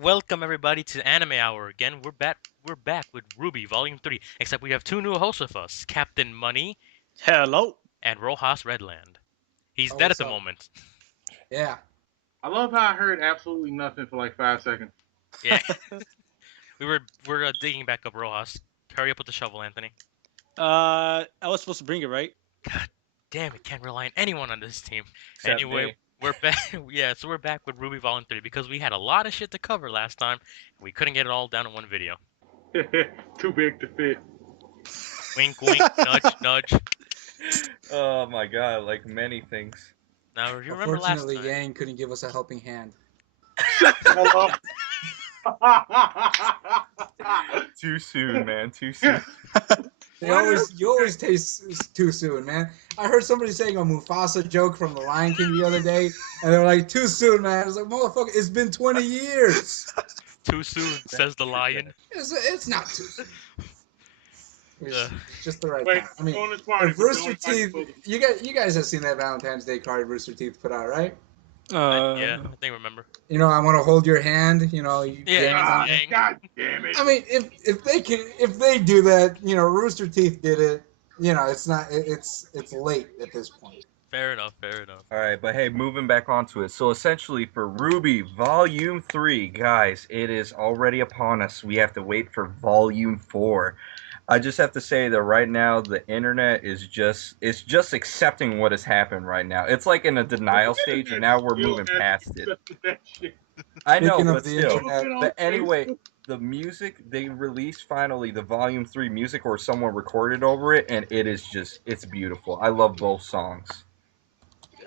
Welcome everybody to Anime Hour again. We're back with RWBy Volume 3. Except we have two new hosts with us, Captain Money Hello. and Rojas Redland. He's Oh, dead at what's the up? moment. Yeah. I love how I heard absolutely nothing for like 5 seconds. Yeah, we're digging back up Rojas. Hurry up with the shovel, Anthony. I was supposed to bring it, right? God damn it, can't rely on anyone on this team. Except Anyway, me. we're back. Yeah, so we're back with RWBy Volume 3 because we had a lot of shit to cover last time. And we couldn't get it all down in one video. Too big to fit. Wink, wink, nudge, nudge. Oh my god, like many things. Now, you remember last Unfortunately, time? Yang couldn't give us a helping hand. Shut the hell up. Too soon, man. Too soon. You always taste too soon, man. I heard somebody saying a Mufasa joke from The Lion King the other day, and they were like, "Too soon, man." I was like, "Motherfucker, it's been 20 years. Too soon, says the lion. It's not too soon. It's just the right Wait, time. I mean, on this party, if Rooster don't fight Teeth, for the- you guys have seen that Valentine's Day card Rooster Teeth put out, right? Yeah, I think I remember. You know, I want to hold your hand. You know, Yeah, God, Yang. God damn it. I mean, if they do that, you know, Rooster Teeth did it. You know, it's late at this point. Fair enough, fair enough. Alright, but hey, moving back onto it. So essentially for RWBy Volume 3, guys, it is already upon us. We have to wait for Volume 4. I just have to say that right now the internet is just accepting what has happened right now. It's like in a denial stage and now we're moving past it. That shit. I know, Speaking of but the still. internet, But anyway, the music they released finally the Volume 3 music or someone recorded over it and it's beautiful. I love both songs.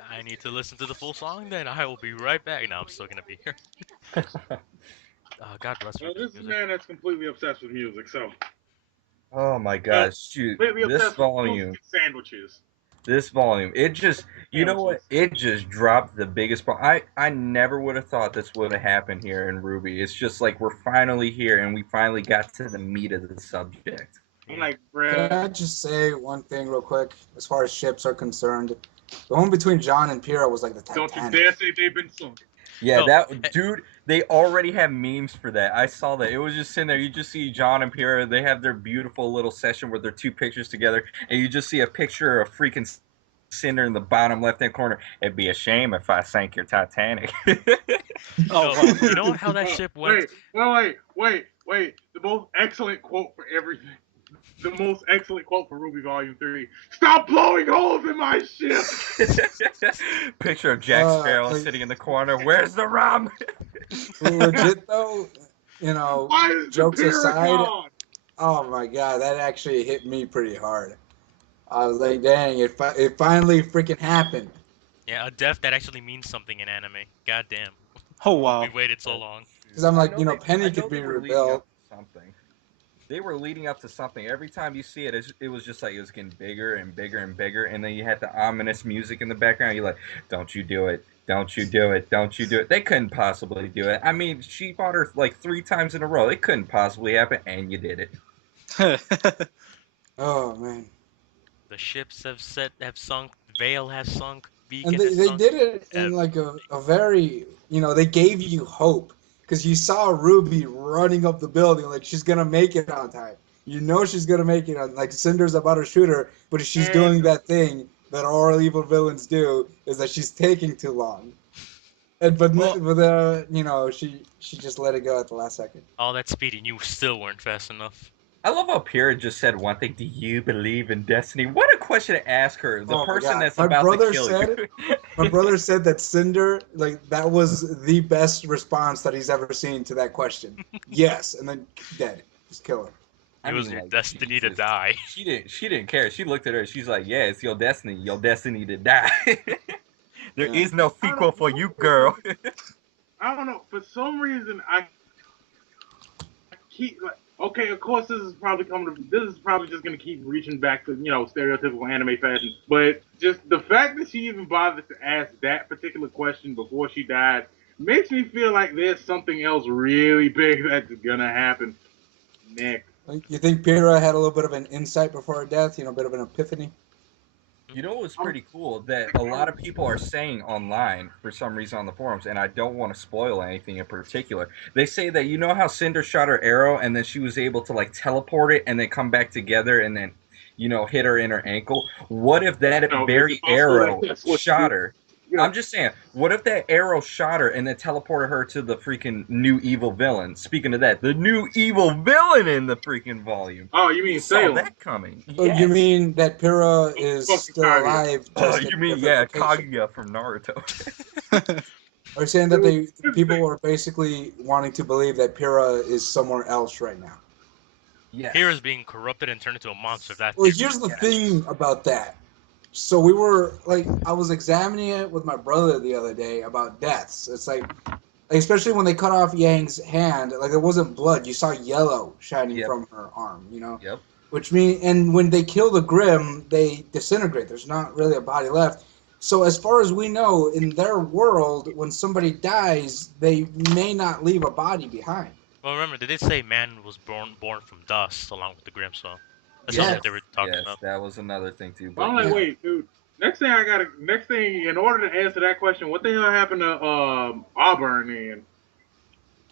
I need to listen to the full song, then I will be right back. No, I'm still gonna be here. God bless Well, Ruby's this is a music. man that's completely obsessed with music, so Oh my gosh, shoot. completely This obsessed with volume. toasted sandwiches. This volume, it just, you know what? It just dropped the biggest part. I never would have thought this would have happened here in RWBy. It's just like we're finally here and we finally got to the meat of the subject. I'm Yeah. like, can I bruh. just say one thing real quick? As far as ships are concerned, the one between John and Pyrrha was like the Don't you Titanic. dare say they've been sunk. Yeah, No, that dude, they already have memes for that. I saw that. It was just sitting there. You just see John and Pierre. They have their beautiful little session where they're two pictures together, and you just see a picture of freaking Cinder in the bottom left-hand corner. It'd be a shame if I sank your Titanic. no, wow. you know how that ship went? Wait. The most excellent quote for everything. The most excellent quote for RWBy Volume 3. Stop blowing holes in my ship! Picture of Jack Sparrow like- sitting in the corner. Where's the rum? Legit though, you know, Why is jokes the aside, gone? oh my god, that actually hit me pretty hard. I was like, dang, it finally freaking happened. Yeah, a death that actually means something in anime. God damn. Oh wow. We waited so long. Because I'm like, I you know, they- Penny I know could be they were leading rebuilt. up to something. They were leading up to something. Every time you see it, it was just like it was getting bigger and bigger and bigger, and then you had the ominous music in the background. You're like, "Don't you do it! Don't you do it! Don't you do it!" They couldn't possibly do it. I mean, she fought her like 3 times in a row. It couldn't possibly happen, and you did it. Oh man. The ships have sunk. Vale has sunk. And Beacon has they sunk. did it in like a very, you know, they gave you hope because you saw Ruby running up the building like she's gonna make it on time. You know she's gonna make it on, like Cinder's about to shoot her, but she's doing that thing that all evil villains do, is that she's taking too long. And you know, she just let it go at the last second. All that speed and you still weren't fast enough. I love how Pyrrha just said one thing. Do you believe in destiny? What a question to ask her. The Oh my person God. that's My about brother to kill said you. My brother said that Cinder, like, that was the best response that he's ever seen to that question. Yes, and then dead. Just kill her. It was your destiny to die. She didn't care. She looked at her. She's like, "Yeah, it's your destiny to die. There Yeah. is no sequel for you, girl." I don't know. For some reason, I keep like. Okay, of course, this is probably just gonna keep reaching back to stereotypical anime fashion. But just the fact that she even bothered to ask that particular question before she died makes me feel like there's something else really big that's gonna happen next. Like, you think Pyrrha had a little bit of an insight before her death? You know, a bit of an epiphany? You know what's pretty cool that a lot of people are saying online for some reason on the forums, and I don't want to spoil anything in particular. They say that you know how Cinder shot her arrow and then she was able to like teleport it and then come back together and then hit her in her ankle. What if that No, is it very possible that arrow that's what shot you- her? you know- I'm just saying, what if that arrow shot her and then teleported her to the freaking new evil villain? Speaking of that, the new evil villain in the freaking volume. Oh, you mean You saw Salem? that coming? So you Yes. mean that Pyrrha is Fucking still Kaguya. alive? Oh, Just you in a mean different location? Kaguya from Naruto? Are you saying that people are basically wanting to believe that Pyrrha is somewhere else right now? Yes. Here is being corrupted and turned into a monster. That Well, here's the thing about that. So we were like, I was examining it with my brother the other day about deaths. It's like especially when they cut off Yang's hand, like it wasn't blood. You saw yellow shining Yep. from her arm, you know? Yep. Which means, and when they kill the Grimm, they disintegrate. There's not really a body left. So as far as we know, in their world, when somebody dies, they may not leave a body behind. Well, remember, they did say man was born from dust along with the Grim, so that's Yes. something that they were talking Yes, about. that was another thing too. But I'm But like, yeah. wait, dude. Next thing, in order to answer that question, what the hell happened to Auburn then?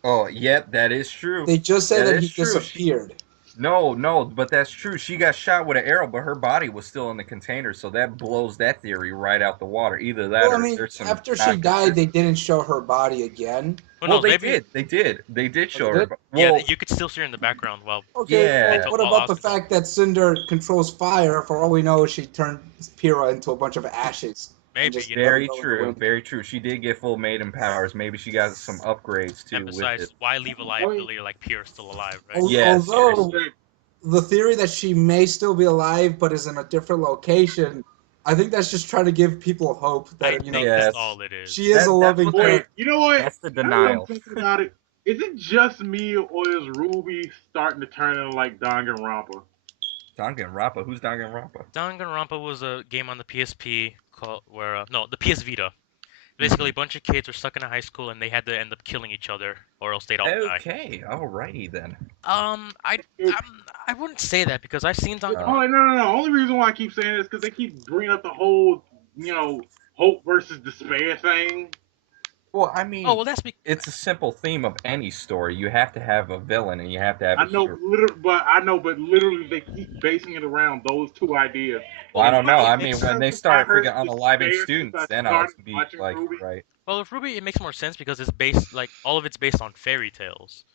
oh, yep, that is true. They just said That that he is true. disappeared. No, but that's true. She got shot with an arrow, but her body was still in the container, so that blows that theory right out the water. Either that Well, I or mean, there's some. after she not died, good- they didn't show her body again. Who Well, knows? they Maybe. did. They did show they her. did? But, Yeah, well, you could still see her in the background. Well, Okay, Yeah. well, what about the fact that Cinder controls fire? For all we know, she turned Pyrrha into a bunch of ashes. and maybe just you let know. her very go in the true. wind. Very true. She did get full maiden powers. Maybe she got some upgrades too And with besides, it. why leave a liability like Pierre still alive, right? Yes, Although Respect. the theory that she may still be alive but is in a different location, I think that's just trying to give people hope I that think Yes. that's all it is. she is That- a loving that's what Wait, character. you know what? That's the Now that I'm denial. thinking about it. Is it just me or is Ruby starting to turn into like Danganronpa? Danganronpa. Who's Danganronpa? Danganronpa was a game on the PSP called no, the PS Vita. Basically, a bunch of kids were stuck in a high school and they had to end up killing each other, or else they'd all die. Okay, alrighty then. I wouldn't say that because I've seen Oh, Danganronpa. no. Only reason why I keep saying it is because they keep bringing up the whole, hope versus despair thing. Well, I mean, Oh well, that's because it's a simple theme of any story. You have to have a villain and you have to have a I know, hero. but literally they keep basing it around those two ideas. Well, I don't know. I It mean, makes when they sense. start I heard freaking this unaliving despair students, since I then I'll started be watching like, Ruby. right. well, with RWBy it makes more sense because it's based like all of it's based on fairy tales.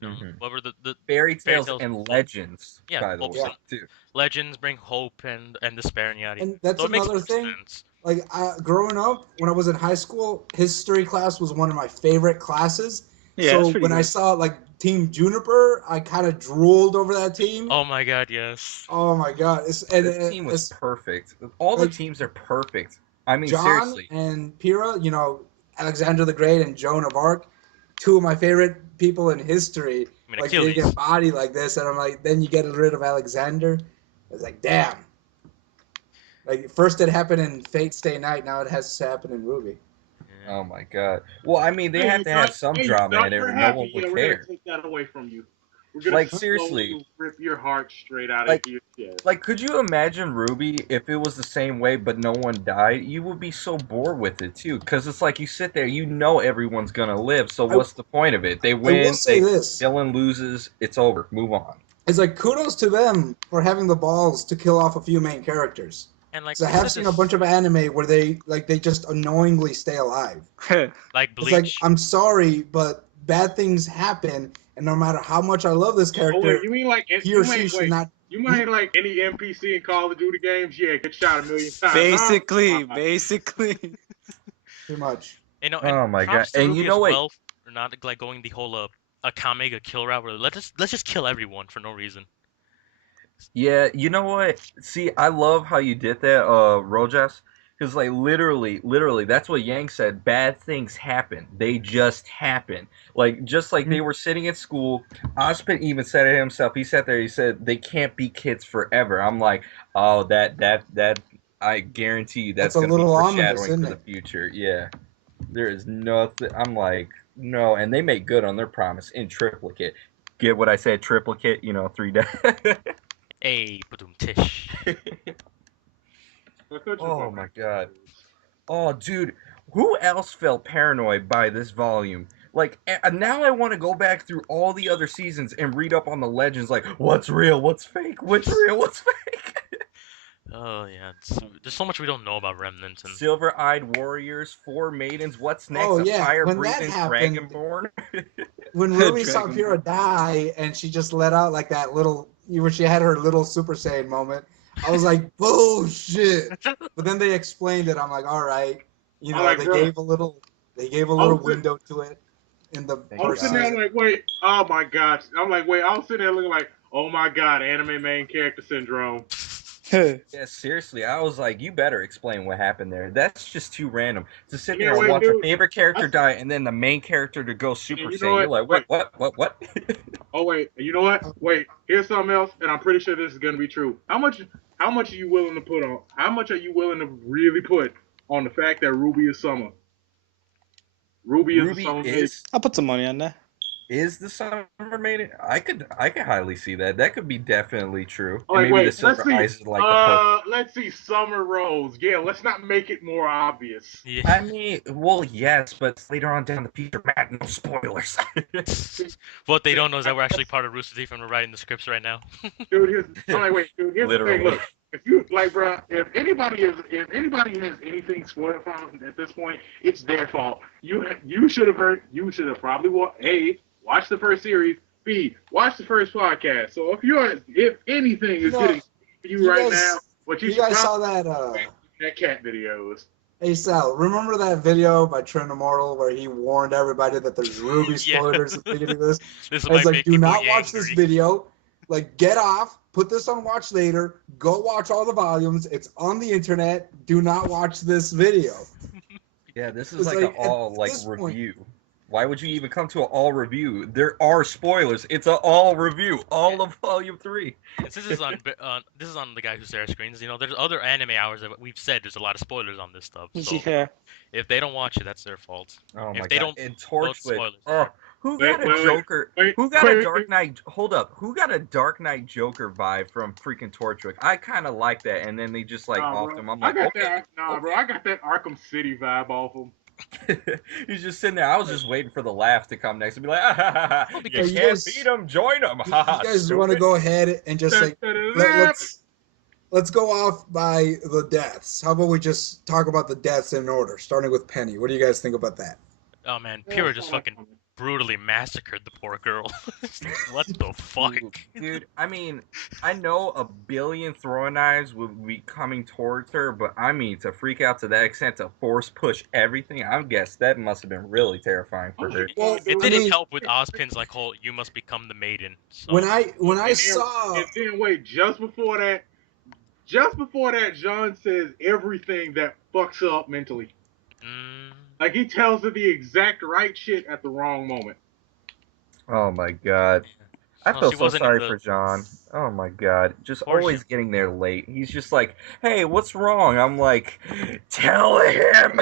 You know, Mhm. whatever the Fairy tales tales and hope. legends, Yeah, by the hopes way, and- too. legends bring hope and despair and yada. And that's So it makes another more thing. sense. Like growing up, when I was in high school, history class was one of my favorite classes. Yeah, so that's pretty when I good. saw like Team Juniper, I kind of drooled over that team. Oh my god, yes. Oh my god! The team was It's perfect. All the like- teams are perfect. I mean, John seriously. and Pyrrha, Alexander the Great and Joan of Arc, two of my favorite people in history. I mean, Like they Achilles. get body like this, and I'm like, then you get rid of Alexander. It's like, damn. Like first it happened in Fate Stay Night, now it has to happen in Ruby. Yeah. Oh my god. Well, I mean, they Hey, have to have some hey, drama thought in it, you were or no happy. one would Yeah, we're care. gonna take that away from you. We're gonna Like, slowly seriously. rip your heart straight out Like- of your chest. Like, could you imagine Ruby if it was the same way, but no one died? You would be so bored with it too, because it's like you sit there, you know everyone's gonna live. So I- what's the point of it? They I win, will say they, this. villain loses, it's over. Move on. It's like kudos to them for having the balls to kill off a few main characters. And like So I we have said seen this- a bunch of anime where they just annoyingly stay alive. like It's like Bleach. I'm sorry, but bad things happen, and no matter how much I love this Oh character, wait, you mean like he or she should not. You mean like any NPC in Call of Duty games? Yeah, get shot a million times. Basically. Too much. And Oh my props God. to And Ruby you know as what? well for not like going the whole a Kamega kill route where let's just kill everyone for no reason. Yeah, you know what? See, I love how you did that, Rojas. Because, like, literally, that's what Yang said. Bad things happen. They just happen. Like, just like they were sitting at school. Ozpin even said it himself. He sat there, he said, they can't be kids forever. I'm like, oh, that, I guarantee you that's That's a going to be little ominous, foreshadowing isn't for the it? future. Yeah. There is nothing. I'm like, no. And they make good on their promise in triplicate. Get what I said, triplicate, 3 days. Hey, badum tish. I thought you were Oh talking my about god. Rebels. Oh, dude, who else felt paranoid by this volume? Like, now I want to go back through all the other seasons and read up on the legends. Like, what's real? What's fake? What's real? What's fake? Oh yeah, there's so much we don't know about remnants and Silver-eyed warriors, four maidens. What's next? Oh A yeah, when that fire-breathing happened, dragonborn. when Ruby saw Dragon Pyrrha die and she just let out like that little, where she had her little Super Saiyan moment, I was like, bullshit. But then they explained it. I'm like, all right, I'm like, they bro, gave a I little was, window to it in the Thank I was first sitting God. there season. like, wait, oh my gosh. I'm like, wait, I was sitting there looking like, oh my god, anime main character syndrome. Ball. Yeah, seriously, I was like, you better explain what happened there. That's just too random to sit Yeah, there and wait, watch your dude. favorite I, character die and then the main character to go and Super you know Saiyan. You're what? like, Wait, what? oh wait, and you know what? Wait, here's something else, and I'm pretty sure this is gonna be true. How much are you willing to put on? How much are you willing to really put on the fact that Ruby is summer? Ruby is a Ruby summer maiden. I'll put some money on that. is the summer maiden. I could highly see that. That could be definitely true. I'm And like, maybe the wait, let's silver see. eyes is like the poke. Let's see. Summer Rose. Yeah, let's not make it more obvious. yeah. I mean, well, yes, but later on down the future, Matt, no spoilers. What they don't know is that we're actually part of Rooster Teeth and we're writing the scripts right now. I'm like, wait, dude. Here's the thing. Literally. Look, if you like, bro, if anybody has anything spoiled from at this point, it's their fault. You should have heard. You should have probably watch the first series. B, watch the first podcast. So if anything You is know, getting to you you right guys, now, what you you should guys saw probably that. that cat videos. Hey Sal, remember that video by Trent Immortal where he warned everybody that there's Ruby Yeah. spoilers at the beginning of this? This I was might like, make do people not watch this angry. video. Like, get off. Put this on watch later. Go watch all the volumes. It's on the internet. Do not watch this video. Yeah, this is It's like like, an all at like this point- review. Why would you even come to an all review? There are spoilers. It's an all review, all of Volume 3. This is on the guy who share screens. You know, there's other anime hours that we've said there's a lot of spoilers on this stuff. So Yeah. if they don't watch it, that's their fault. Oh If my they god! don't And know the Torchwick. spoilers. Oh, who Wait, got a wait, wait, Joker? wait, Who got a wait, Dark wait. Knight? Hold up. Who got a Dark Knight Joker vibe from freaking Torchwick? I kind of like that, and then they just like Nah, offed bro. him. I'm I like, got okay, that. Nah, bro. I got that Arkham City vibe off him. He's just sitting there. I was just waiting for the laugh to come next and be like, ah, ha, ha, ha. Well, You because you can't guys- beat him, join him. You, Ha ha. you guys want to stupid. go ahead and just like let's go off by the deaths. How about we just talk about the deaths in order, starting with Penny? What do you guys think about that? Oh man, Pyrrha just fucking brutally massacred the poor girl. What the fuck? Dude, I mean, I know a billion throwing knives would be coming towards her, but I mean, to freak out to that extent, to force push everything, I guess that must have been really terrifying for her. Well, It I didn't mean- help with Ozpin's like whole "you must become the maiden." So. When I And saw then wait, just before that, John says everything that fucks her up mentally. Mm, Like he tells her the exact right shit at the wrong moment. Oh my god. I well, feel she so wasn't in sorry the- for John. Oh my god. Just Poor always John. getting there late. He's just like, hey, what's wrong? I'm like, tell him.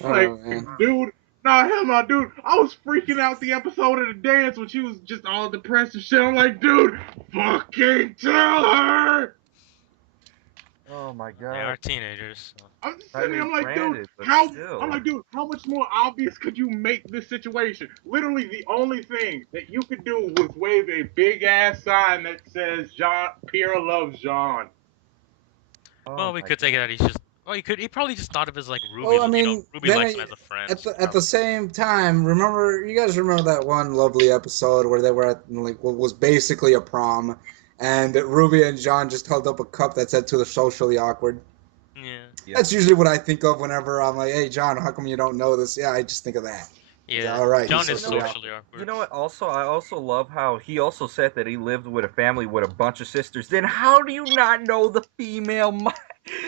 Like, Oh, man. dude, nah, hell no, dude. I was freaking out the episode of the dance when she was just all depressed and shit. I'm like, dude, fucking tell her. Oh my They are god. teenagers. So. I'm just I sitting there, mean, I'm like, granted, dude, but how? still. I'm like, dude, how much more obvious could you make this situation? Literally, the only thing that you could do was wave a big ass sign that says John, Pierre loves John. Oh Well, we my could take it God. that he's just. Well, he probably just thought of it as like Ruby. Well, I You mean, know, Ruby then likes him as a friend. at the same time, you guys remember that one lovely episode where they were at like what was basically a prom, and Ruby and John just held up a cup that said "to the socially awkward." Yeah. Yeah. That's usually what I think of whenever I'm like, "Hey, John, how come you don't know this?" Yeah, I just think of that. Yeah. all right, John he's is socially socially awkward. You know what? Also, I also love how he also said that he lived with a family with a bunch of sisters. Then how do you not know the female?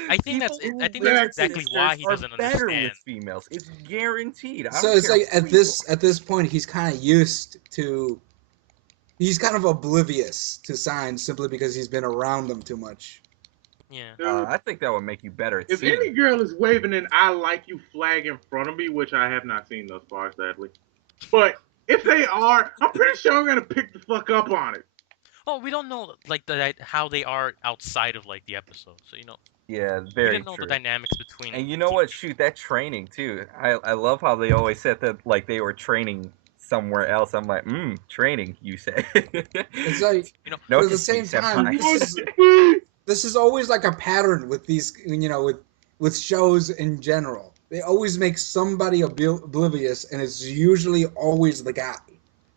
I think that's People it. I who think live that's with exactly sisters why he are doesn't better understand. with females. It's guaranteed. I So don't it's care like who at you this point, he's kind of used to. He's kind of oblivious to signs simply because he's been around them too much. Yeah. Dude, I think that would make you better at if seeing. any girl is waving an "I like you" flag in front of me, which I have not seen thus far, sadly, but if they are, I'm pretty sure I'm gonna pick the fuck up on it. Oh, we don't know like how they are outside of like the episode. So Yeah, we very didn't know the true. dynamics between. And you know what? Shoot, that training too. I love how they always said that like they were training somewhere else. I'm like, training. You say? It's like, You know, but at the Notice me, same time, senpai. this is always like a pattern with these, with shows in general. They always make somebody oblivious, and it's usually always the guy.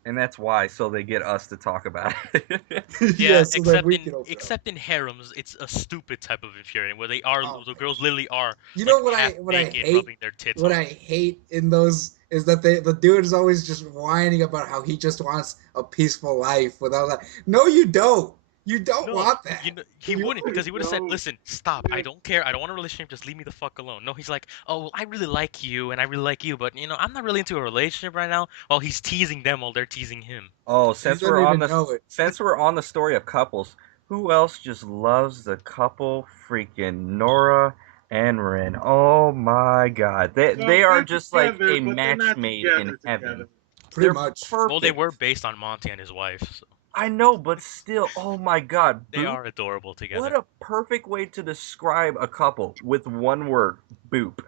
And that's why, so they get us to talk about it. yeah, Yeah, so that we can also. except in harems, it's a stupid type of infuriating where they are Oh, the girls literally are you like know what half I naked, hate? rubbing their tits What on. I hate in those is that the dude is always just whining about how he just wants a peaceful life without that. No, you don't. You don't No, want that. he You wouldn't because he would have said, don't. "Listen, stop. I don't care. I don't want a relationship. Just leave me the fuck alone." No, he's like, "Oh, well, I really like you and I really like you, but I'm not really into a relationship right now." Well, he's teasing them while they're teasing him. Oh, You don't even know it. since we're on the story of couples, who else just loves the couple freaking Nora and Ren? Oh my God, they Well, are they're just like together, a but they're match not made in together heaven. together. Pretty They're much. Well, they perfect. were based on Monty and his wife, so I know, but still, oh my God, they Boop. are adorable What together. a perfect way to describe a couple with one word, boop.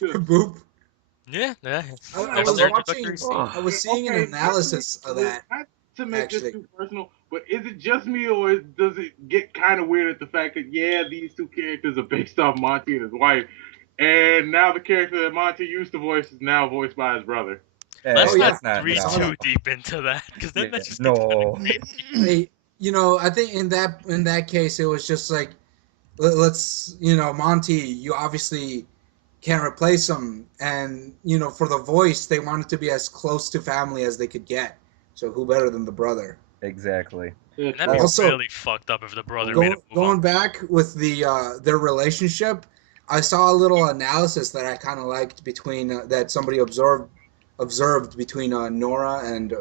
Boop. Yeah, yeah. I That's was their watching. introductory scene. I was seeing an Okay, analysis of that. not to make this Actually, too personal, but is it just me or does it get kind of weird at the fact that these two characters are based off Monty and his wife, and now the character that Monty used to voice is now voiced by his brother? Let's oh not yeah, Let's not, I read saw no. too that. deep into that, because then Yeah, that just gets kind of no. crazy. I think in that case, it was just like, let's, Monty, you obviously can't replace him, and for the voice, they wanted to be as close to family as they could get. So who better than the brother? Exactly. And that'd be Also, really fucked up if the brother made a Going move going on. back with their relationship, I saw a little analysis that I kind of liked between that somebody observed between Nora and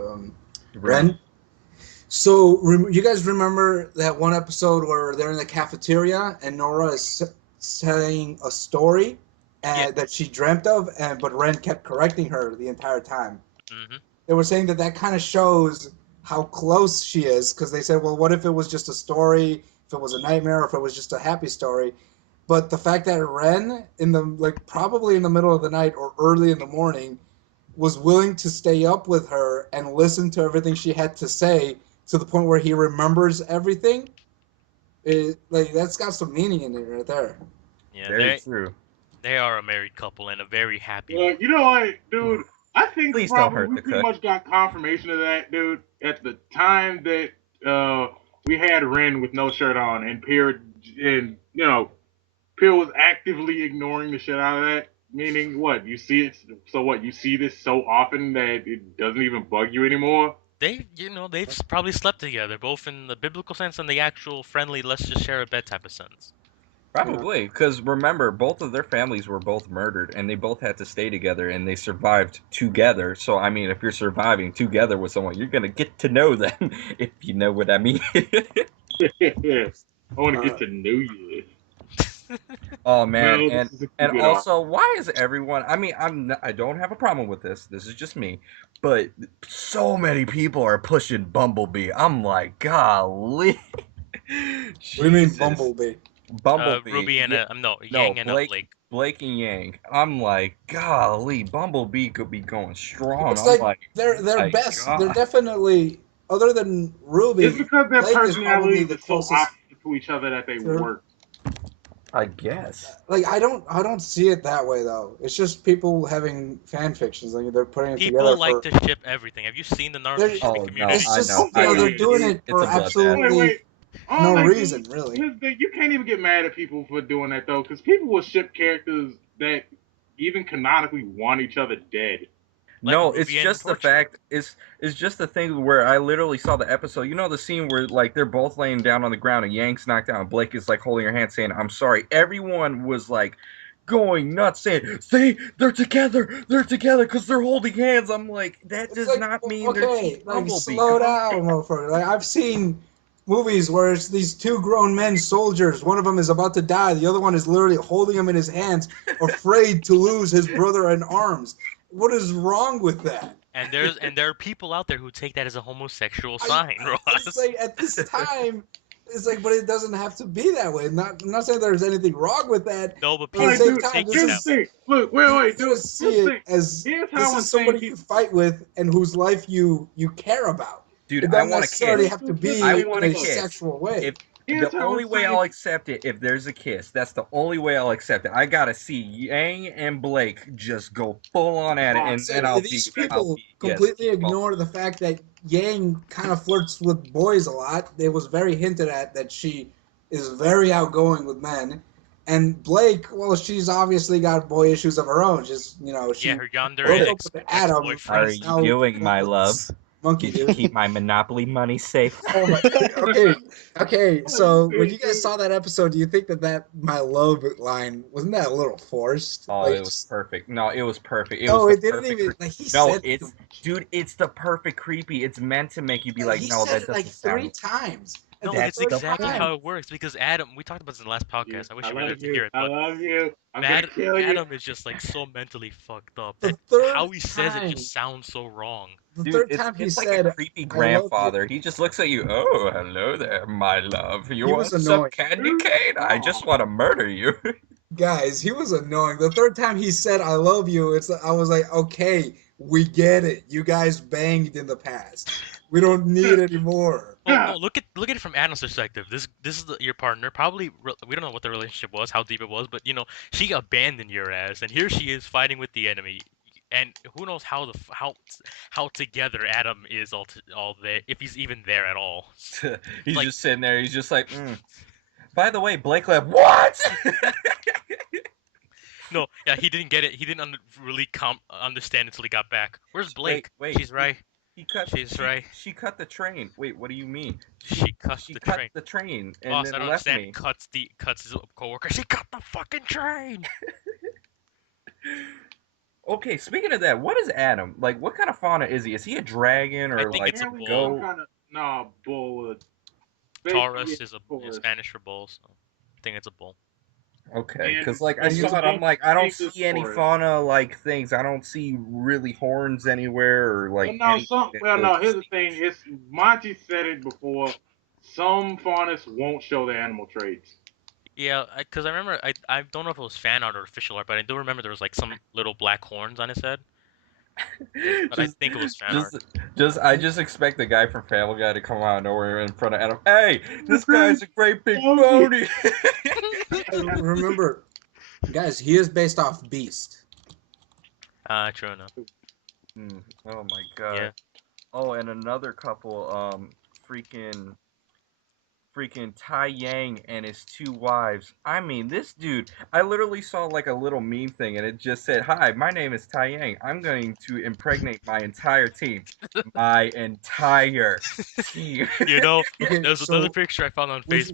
Ren. So you guys remember that one episode where they're in the cafeteria and Nora is saying a story Yeah. that she dreamt of, but Ren kept correcting her the entire time. Hmm. They were saying that kind of shows how close she is, because they said, well, what if it was just a story, if it was a nightmare, if it was just a happy story? But the fact that Ren, probably in the middle of the night or early in the morning, was willing to stay up with her and listen to everything she had to say to the point where he remembers everything, that's got some meaning in it right there. Yeah, Very true. they are a married couple and a very happy Well, one. you know what, dude? I think Please don't probably hurt we the pretty cook. much got confirmation of that, dude, at the time that we had Ren with no shirt on, and Pierre was actively ignoring the shit out of that. Meaning, what you see it? So what you see this so often that it doesn't even bug you anymore? They've probably slept together, both in the biblical sense and the actual friendly, let's just share a bed type of sense. Probably, because remember, both of their families were both murdered, and they both had to stay together, and they survived together. So, I mean, if you're surviving together with someone, you're gonna get to know them, if you know what I mean. I want to get to know you. Oh man, No, and this is a and good also, why is everyone? I mean, I don't have a problem with this. This is just me, but so many people are pushing Bumblebee. I'm like, golly. What do you mean, Jesus. Bumblebee? Bumblebee. Ruby and Yeah, no, no, Yang and Blake. Blake and Yang. I'm like, golly, Bumblebee could be going strong. It's I'm like like, they're my best. They're God. definitely, other than Ruby, It's because their Blake is probably personalities the are so closest. opposite to each other that they Sure. work. I guess. Like I don't see it that way though. It's just people having fan fictions. Like they're putting it People together like for. to ship everything. Have you seen the Naruto They're- shipping Oh no, community? It's I just know. they're It's- doing it it's for a bloodbath. absolutely Wait. no Like, reason, dude, really. here's the thing, you can't even get mad at people for doing that though, because people will ship characters that even canonically want each other dead. Like No, it's Ruby and just the Torchwood. fact. It's just the thing where I literally saw the episode. You know the scene where like they're both laying down on the ground and Yang's knocked out and Blake is like holding her hand saying, "I'm sorry." Everyone was like going nuts saying, "See, they're together because they're holding hands." I'm like, that It's does like, not mean okay, they're Team like Bumblebee. slow Come on. down, motherfucker. Like I've seen movies where it's these two grown men soldiers. One of them is about to die. The other one is literally holding him in his hands, afraid to lose his brother in arms. What is wrong with that? And there are people out there who take that as a homosexual sign, It's Ross. like at this time, it's like, but it doesn't have to be that way. I'm not saying there's anything wrong with that. No, but But at the Alright, people same dude. time, take this it Here's that the is way. thing. Look, wait, you dude. just see Here's the it thing. as Here's this how is somebody insane you people. fight with and whose life you care about. Dude, It I doesn't want a necessarily kiss. have to I be in want a a kiss. sexual way. If Here's the how only way insane. I'll accept it if there's a kiss. That's the only way I'll accept it. I gotta see Yang and Blake just go full on at it, and So then I'll these be people yes. completely ignore the fact that Yang kind of flirts with boys a lot. It was very hinted at that she is very outgoing with men. And Blake, well, she's obviously got boy issues of her own. Just, she Yeah, her yandere broke up ex with ex Adam. How are boyfriend. you Now, doing, my it's love? monkey Did you dude. keep my Monopoly money safe? Oh my. Okay. So when you guys Dude. saw that episode, do you think that my love line wasn't that a little forced? Oh, Like, it was perfect. No, it was perfect. It was no, the it didn't perfect. even. Like he No, said, it's dude. It's the perfect creepy. It's meant to make you be like, he no, said that it like doesn't 3 sound. times. At No, the it's That's the third exactly point. time, how it works because Adam, we talked about this in the last podcast. I wish I you really love lived to hear you. it, I but love you. I'm gonna kill you. Adam is just like so mentally fucked up the that third how he says it time, just sounds so wrong. the Dude, third time he it's like a said, creepy "I love you," grandfather. He just looks at you. Oh, hello there, my love. You he was want some annoying. candy cane? I just want to murder you. Guys, he was annoying. The third time he said, "I love you," I was like, okay, we get it. You guys banged in the past. We don't need any more. Well, no, look at it from Adam's perspective. This is your partner. Probably we don't know what the relationship was, how deep it was, but she abandoned your ass, and here she is fighting with the enemy. And who knows how together Adam is all there, if he's even there at all. He's Like- just sitting there. He's just like, By the way, Blake left. What? No, yeah, he didn't get it. He didn't really understand until he got back. Where's Blake? Wait. She's right. She's right. She cut the train. Wait, what do you mean? She cut She the cut train. the train and Boss, I then don't left understand. me. Cuts his coworker. She cut the fucking train. Okay, speaking of that, what is Adam? Like, what kind of fauna is he? Is he a dragon I or think like it's a Apparently bull. some kind of bull. Taurus is Basically, Spanish for bull, so I think it's a bull. Okay, And because like I I think it's saw it, I'm like, I don't dangerous see any for it. fauna like things. I don't see really horns anywhere or like. Here's the thing. It's Monty said it before. Some faunas won't show the animal traits. Yeah, because I remember I don't know if it was fan art or official art, but I do remember there was like some little black horns on his head. But I think it was fan art. I just expect the guy from Family Guy to come out of nowhere in front of Adam. Hey, this guy's a great big pony. Remember, guys, he is based off Beast. True enough. Oh my god. Yeah. Oh, and another couple, freaking Tai Yang and his 2 wives. I mean, this dude, I literally saw like a little meme thing and it just said, "Hi, my name is Tai Yang. I'm going to impregnate my entire team." My entire team. Okay, There's so another picture I found on Facebook.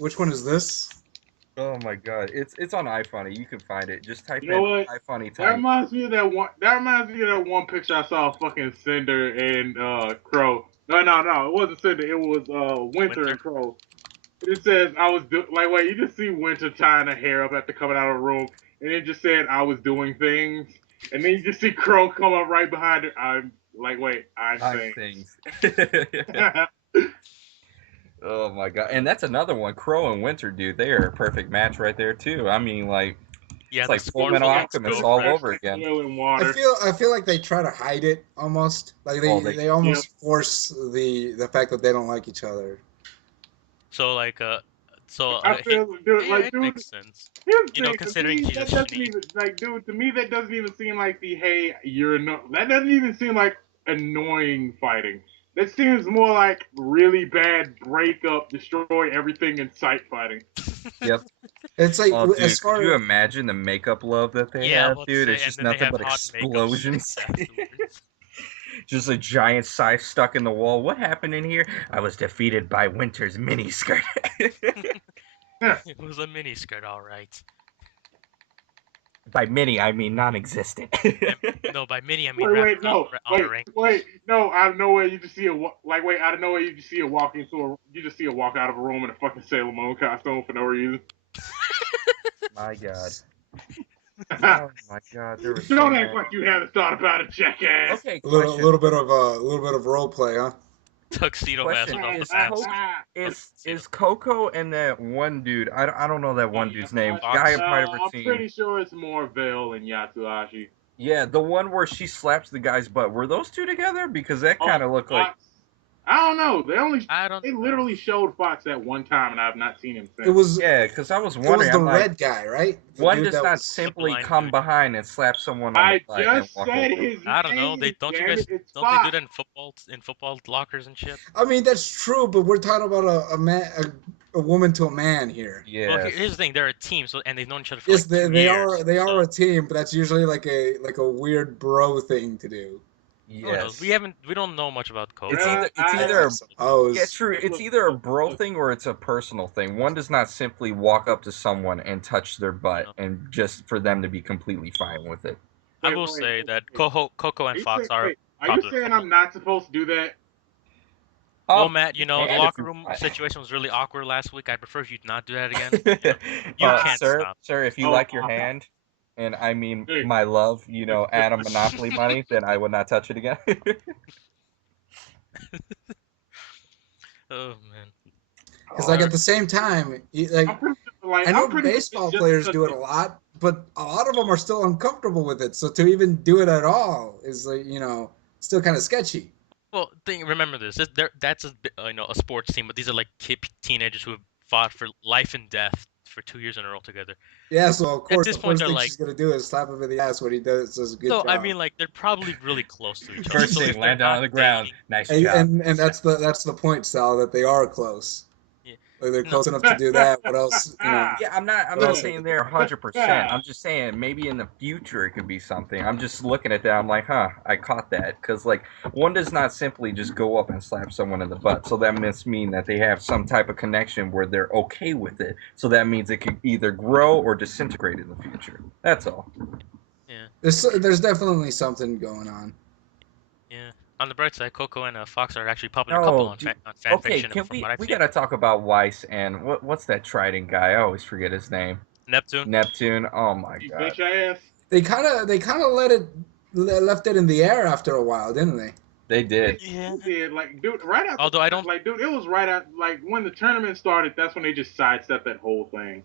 which one is this? Oh my god. It's on iFunny. You can find it. Just type You know in what? iFunny That type. reminds me of that one. That reminds me of that one picture I saw of fucking Cinder and Crow. No, it wasn't Cinder. It was Winter and Crow. It says I was wait, you just see Winter tying her hair up after coming out of the room, and it just said I was doing things, and then you just see Crow come up right behind her. I'm things. Oh my god. And that's another one. Crow and Winter, dude. They are a perfect match right there too. I mean, like, Yeah, it's like the Full Metal scornful Alchemist all over again. I feel like they try to hide it almost. Like they almost force the fact that they don't like each other. So like I feel, dude, it makes sense. Here's the thing, Considering to me, she's that a doesn't Shinee. even dude. To me, that doesn't even seem like the hey, you're no. That doesn't even seem like annoying fighting. That seems more like really bad breakup, destroy everything in sight fighting. Yep. It's like Oh, dude, as far could you as imagine the makeup love that they Yeah, have, let's dude? say, It's and just then they nothing have but hot makeup explosions. sex afterwards. Just a giant scythe stuck in the wall. What happened in here? I was defeated by Winter's miniskirt. It was a miniskirt, all right. By mini, I mean non-existent. No, by mini I mean Wait, wrapped on her ankle. no, out of nowhere you just see out of nowhere you just see her walk you just see her walk out of a room in a fucking Sailor Moon costume for no reason. My god. Oh my god, there was so Don't many. act like you haven't thought about it, jackass. Okay, A question. little bit of role play, huh? Tuxedo Question mask off the is mask. is Coco and that one dude? I don't know that one dude's name. Fox? Guy in part of her I'm team. pretty sure it's more Veil and Yatsuhashi. Yeah, the one where she slaps the guy's butt. Were those two together? Because that kind of looked like. Fox. I don't know. I don't. They literally showed Fox at one time, and I've not seen him since. It was Yeah, because I was it was wondering. the I'm like, red guy, right? The one dude does that not was- simply blind come dude. behind and slap someone on I the butt and just walk said over. his I don't know. name. They don't you damn guys it, it's don't they Fox. do that in football lockers and shit? I mean, that's true, but we're talking about a man, a woman to a man here. Yeah. Well, here's the thing: they're a team, so and they've known each other for Yes, like 2 they years. are so, a team, but that's usually like a weird bro thing to do. who knows? Yes. We don't know much about Coco. It's I either suppose. yeah, true. It's either a bro thing or it's a personal thing. One does not simply walk up to someone and touch their butt and just for them to be completely fine with it. I will say that Coco and Fox are Are you popular saying couple. I'm not supposed to do that? Well, Matt, you know the and if locker you- room situation was really awkward last week. I prefer if you not do that again. You Uh, can't sir, stop. sir, if you Oh, like your hand, and I mean Hey. my love, you know, Adam Monopoly money, then I would not touch it again. Oh man. Because like at the same time, like I'm pretty sure, like, I know I'm pretty sure baseball it's just players because do it a lot, but a lot of them are still uncomfortable with it. So to even do it at all is like still kind of sketchy. Well, remember this. That's a sports team, but these are like teenagers who have fought for life and death for 2 years in a row together. Yeah, so of course this the point, first they're thing like- she's gonna do is slap him in the ass when he does a good So job. I mean, like they're probably really close to each other. First So if thing, they're land on not the ground. dating- Nice and, job. and that's the point, Sal, that they are close. Yeah. Like they're No. close enough to do that. What else? Yeah, I'm not Well, saying they're 100%. I'm just saying maybe in the future it could be something. I'm just looking at that. I'm like, huh, I caught that. Because, like, one does not simply just go up and slap someone in the butt. So that must mean that they have some type of connection where they're okay with it. So that means it could either grow or disintegrate in the future. That's all. there's definitely something going on. Yeah. On the bright side, Coco and Fox are actually popular couple on fan Okay, fiction. can from we what I've we seen. gotta talk about Weiss and what's that Trident guy? I always forget his name. Neptune. Neptune. Oh my You god. bitch ass. They kind of left it in the air after a while, didn't they? They did. Yeah. They did, like, dude, right after. Although I don't- Like, dude, it was right after, like, when the tournament started, that's when they just sidestepped that whole thing.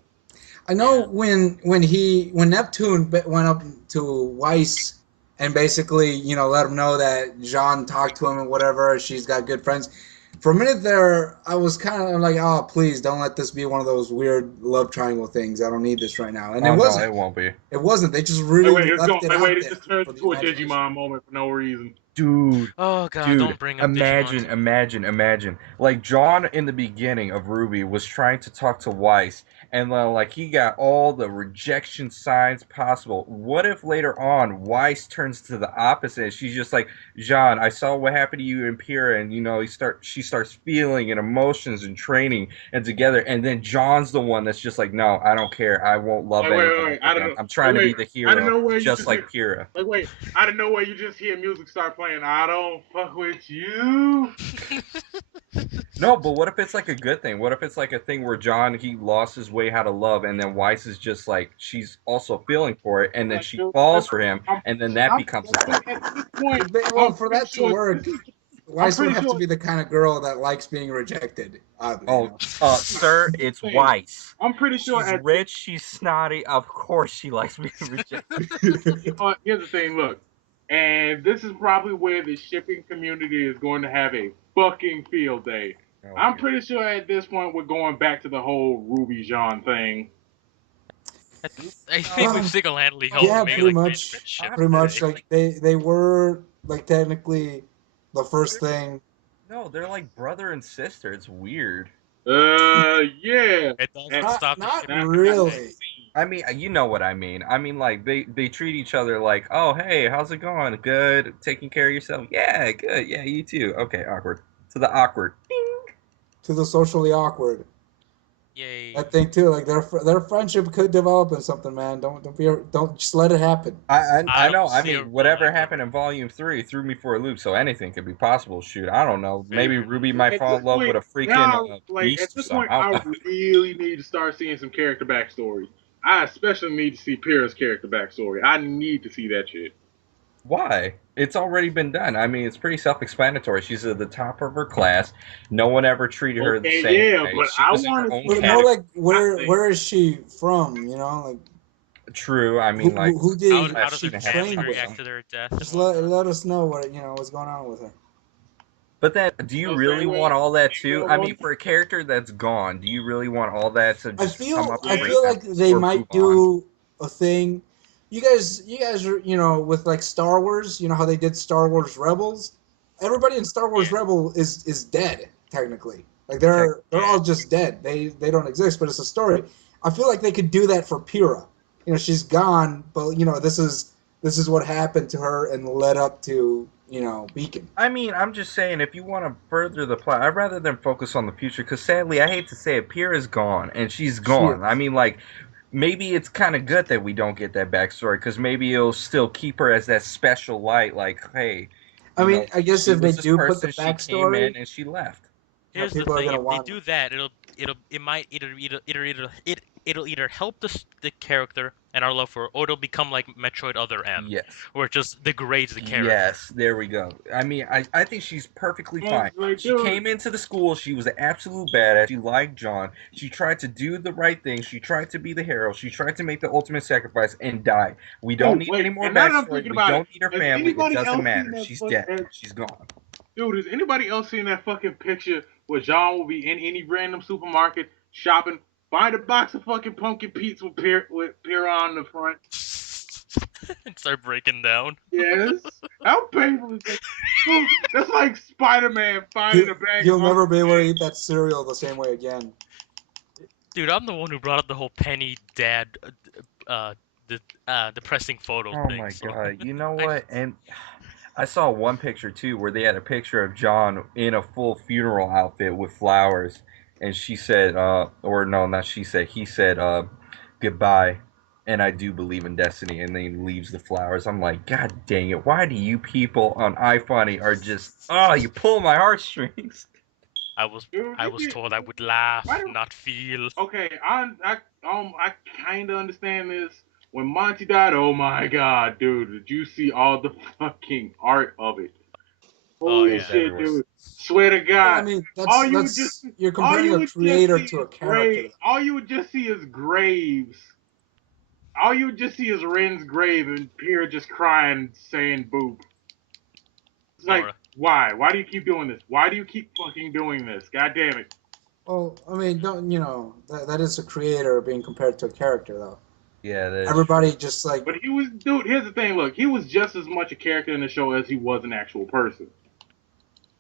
I know when Neptune went up to Weiss and basically let him know that Jean talked to him and whatever. She's got good friends. For a minute there, I was kind of like, oh, please don't let this be one of those weird love triangle things. I don't need this right now. And Oh, it no, wasn't. it won't be. It wasn't. They just really It's left it out it there just turned for the into a imagination. Digimon moment for no reason. Dude. Oh god, Dude, don't bring up imagine, Digimon. imagine. Like John in the beginning of RWBy was trying to talk to Weiss, and like he got all the rejection signs possible. What if later on Weiss turns to the opposite? She's just like, John, I saw what happened to you in Pyrrha, and she starts feeling and emotions and training and together, and then John's the one that's just like, no, I don't care, I won't love Wait, anyone. wait, I don't know. I'm trying to be the I don't know hero, where you just just like hit- Pyrrha. Like, wait, out of nowhere, you just hear music start playing. I don't fuck with you. No, but what if it's like a good thing? What if it's like a thing where John, he lost his way how to love, and then Weiss is just like, she's also feeling for it, and then she falls for him, and then that becomes a thing. At this point, Well, I'm for pretty that to sure- work, Weiss would pretty have to sure- be the kind of girl that likes being rejected. Oddly, Sir, it's Hey, Weiss. I'm pretty sure She's at rich, she's snotty, of course she likes being rejected. here's the thing, look. And this is probably where the shipping community is going to have a fucking field day. I'm pretty sure at this point we're going back to the whole Ruby Jean thing. I think we've single-handedly helped yeah, maybe pretty like much. this ship. Pretty much, like they were like technically the first thing. No, they're like brother and sister. It's weird. Yeah. It doesn't Not- stop the Not shipping. really. I mean, you know what I mean. I mean, like, they treat each other like, oh, hey, how's it going? Good? Taking care of yourself? Yeah, good. Yeah, you too. Okay, awkward. To the awkward. Ding. To the socially awkward. Yay. I think too, like their friendship could develop in something, man. Don't just let it happen. I I know. don't I see a mean, whatever role like happened in Volume 3 threw me for a loop, so anything could be possible. Shoot, I don't know. Maybe RWBy might At fall this in love point, with a freaking now, like, beast at or this something. point, I I don't know. really need to start seeing some character backstory. I especially need to see Pyrrha's character backstory. I need to see that shit. Why? It's already been done. I mean, it's pretty self-explanatory. She's at the top of her class. No one ever treated her the Okay, same yeah, way. but She I was in her want to own see But that. more category. like where is she from? You know, like True. I mean, like, who did How does she her I've seen it happen family train to with? react some. to their death and Just whatnot? let us know what what's going on with her. But then, do you So really same way want all that you too? go I mean, on. for a character that's gone, do you really want all that to just come up I and feel like remember they or might move on? do a thing. You guys are with like Star Wars. You know how they did Star Wars Rebels. Everybody in Star Wars Yeah. Rebel is dead technically. Like they're all just dead. They don't exist. But it's a story. I feel like they could do that for Pyrrha. She's gone, but this is what happened to her and led up to Beacon. I mean, I'm just saying, if you want to further the plot, I'd rather than focus on the future. Because sadly, I hate to say it, Pyrrha's gone, and she's gone. I mean, like, maybe it's kind of good that we don't get that backstory, because maybe it'll still keep her as that special light. Like, hey, I mean, I guess she if they was this do put the person, she came backstory, in and she left. Here's the people are thing: gonna if they want. do that, it'll either help the character and our love for her, or it'll become like Metroid Other M, Yes. where it just degrades the character. Yes, there we go. I mean, I think she's perfectly fine. Like, She dude, came into the school. She was an absolute badass. She liked John. She tried to do the right thing. She tried to be the hero. She tried to make the ultimate sacrifice and die. We don't need any more and now that I'm backstory. thinking We about it, don't need her has family. It anybody doesn't else matter. seen that She's fuck- dead. She's gone. Dude, has anybody else seen that fucking picture where John will be in any random supermarket shopping, find a box of fucking pumpkin pizza with Pyrrha on the front? And start breaking down. Yes. How painful is that? Dude, that's like Spider-Man finding a bag You'll of never be able to Uncle eat that cereal the same way again. Dude, I'm the one who brought up the whole Penny dad, depressing photo Oh thing. my So. god! You know I- what? And I saw one picture too where they had a picture of John in a full funeral outfit with flowers, and she said, or no, not she said, he said, goodbye, and I do believe in destiny, and then he leaves the flowers. I'm like, God dang it! Why do you people on iFunny are just, you pull my heartstrings? I was Dude, told I would laugh, why do- not feel. Okay, I kind of understand this. When Monty died, oh my god, dude, did you see all the fucking art of it? Oh, Holy yeah. shit, Everywhere. dude! Swear to I God, mean, all you would just you're all comparing you a would just creator see to a is character. grave. All you would just see is graves. All you would just see is Ren's grave and Pierre just crying, saying "boop." It's like, Nora. why? Why do you keep doing this? Why do you keep fucking doing this? God damn it! Well, I mean, don't that is a creator being compared to a character though. Yeah, that is Everybody just like But he was, dude. Here's the thing. Look, he was just as much a character in the show as he was an actual person.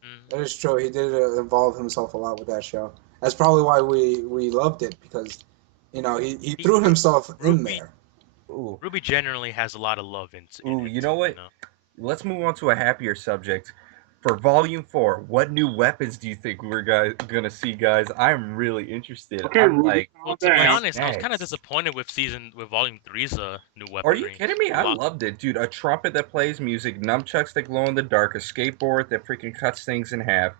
Mm. that is true. He did involve himself a lot with that show. That's probably why we loved it because, he threw himself in Ruby- there. Ooh. RWBy generally has a lot of love in Ooh, it. you know what? Let's move on to a happier subject. For Volume 4, what new weapons do you think we're gonna see, guys? I'm really interested. Okay, I'm Ruby, like, Well, calm to be down. honest, I was kind of next? disappointed with Volume 3's new Are weaponry. you kidding me? I loved it, dude. A trumpet that plays music, nunchucks that glow in the dark, a skateboard that freaking cuts things in half,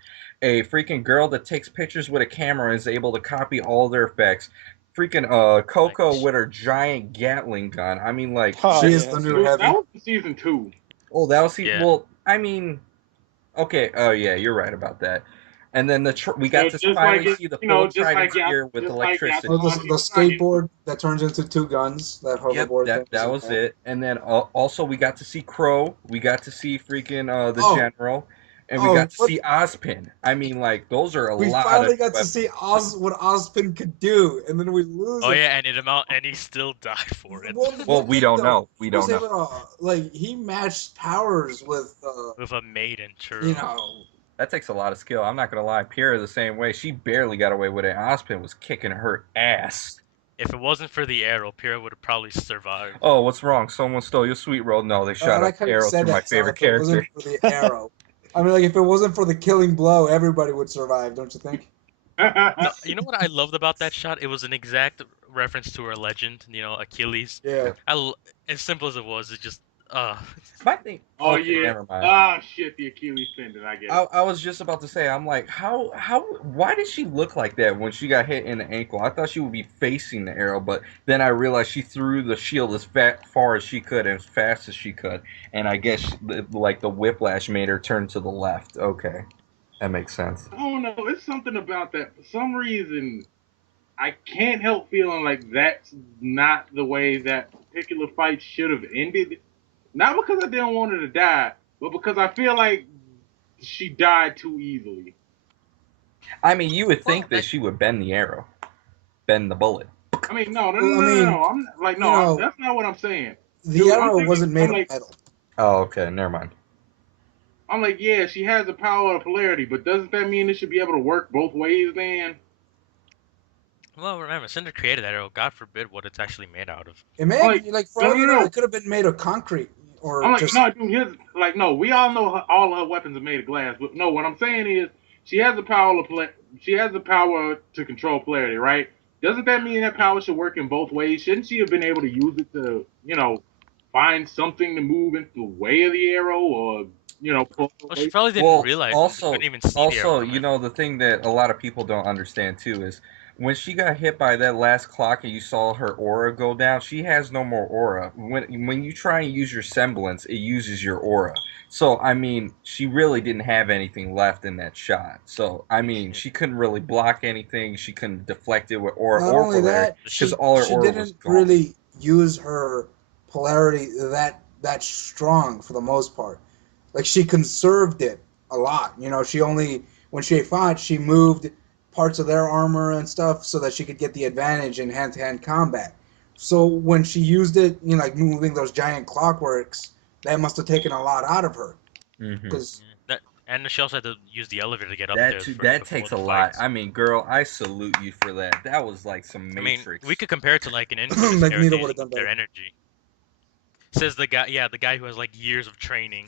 a freaking girl that takes pictures with a camera and is able to copy all their effects. Freaking Coco Like, with her giant Gatling gun. I mean, like, Oh, She is yeah. the new Dude, heavy. that was in season 2. oh, that was Yeah. well. I mean, okay. Oh yeah, you're right about that. And then we got to Just finally like see the you know, full just Trident like yeah, spear with just like electricity. Oh, the Yasuo, skateboard that turns into two guns. That Yep, hoverboard thing. that was it. And then also we got to see Crow. We got to see freaking the Oh. General, and we Oh, got to what- see Ozpin. I mean, like those are a We lot finally of got to weapons. see what Ozpin could do, and then we lose. Oh him. yeah, and he still died for it Well, we don't know. We He don't was know. able to, like, he matched powers with, with a maiden. True. you know. That takes a lot of skill. I'm not gonna lie. Pierre the same way. She barely got away with it. Ozpin was kicking her ass. If it wasn't for the arrow, Pyrrha would have probably survived. Oh, what's wrong? Someone stole your sweet roll. No, they I shot like how an you arrow said through my that, so favorite if it wasn't character. for the arrow. I mean, like, if it wasn't for the killing blow, everybody would survive, don't you think? No, you know what I loved about that shot? It was an exact reference to our legend, Achilles. Yeah. As simple as it was, it just My thing. Oh Okay, yeah. never mind. Ah shit, the Achilles tendon. I get it. I was just about to say, I'm like, why did she look like that when she got hit in the ankle? I thought she would be facing the arrow, but then I realized she threw the shield as far as she could and as fast as she could, and I guess like the whiplash made her turn to the left. Okay, that makes sense. I don't know. It's something about that. For some reason, I can't help feeling like that's not the way that particular fight should have ended. Not because I didn't want her to die, but because I feel like she died too easily. I mean, you would think Well, that she would bend the arrow, bend the bullet. I mean, no, no, Well, no, I no, mean, no. I'm like, no, you know, that's not what I'm saying. the Dude, arrow wasn't made I'm of like, metal. Oh, okay, never mind. I'm like, yeah, she has the power of polarity, but doesn't that mean it should be able to work both ways, man? well, remember, Cinder created that arrow. God forbid what it's actually made out of. It may I'm have, like, like, for no, all no, you know, no. it could have been made of concrete I'm or like, just. no, dude, here's like, no, we all know all her weapons are made of glass, but no, what I'm saying is she has the power to she has the power to control polarity, right? Doesn't that mean that power should work in both ways? Shouldn't she have been able to use it to, find something to move into the way of the arrow, or pull Well, she away? probably didn't Well, realize it. She couldn't also, even see the arrow also, coming. the thing that a lot of people don't understand too is when she got hit by that last clock and you saw her aura go down, she has no more aura. When you try and use your semblance, it uses your aura. So I mean, she really didn't have anything left in that shot. So I mean, she couldn't really block anything. She couldn't deflect it with aura Not or only polarity that, because she all her she aura was didn't gone. really use her polarity that strong for the most part. Like she conserved it a lot. You know, she only when she fought, she moved parts of their armor and stuff so that she could get the advantage in hand-to-hand combat. So when she used it, you know, like moving those giant clockworks, that must have taken a lot out of her. Hmm. Because Yeah, and she also had to use the elevator to get up there That before takes the a lot. fights. I mean, girl, I salute you for that. That was like some I mean, we Matrix. could compare it to like an infamous character Magneto would using have done their better. energy. Says the guy, yeah, the guy who has like years of training.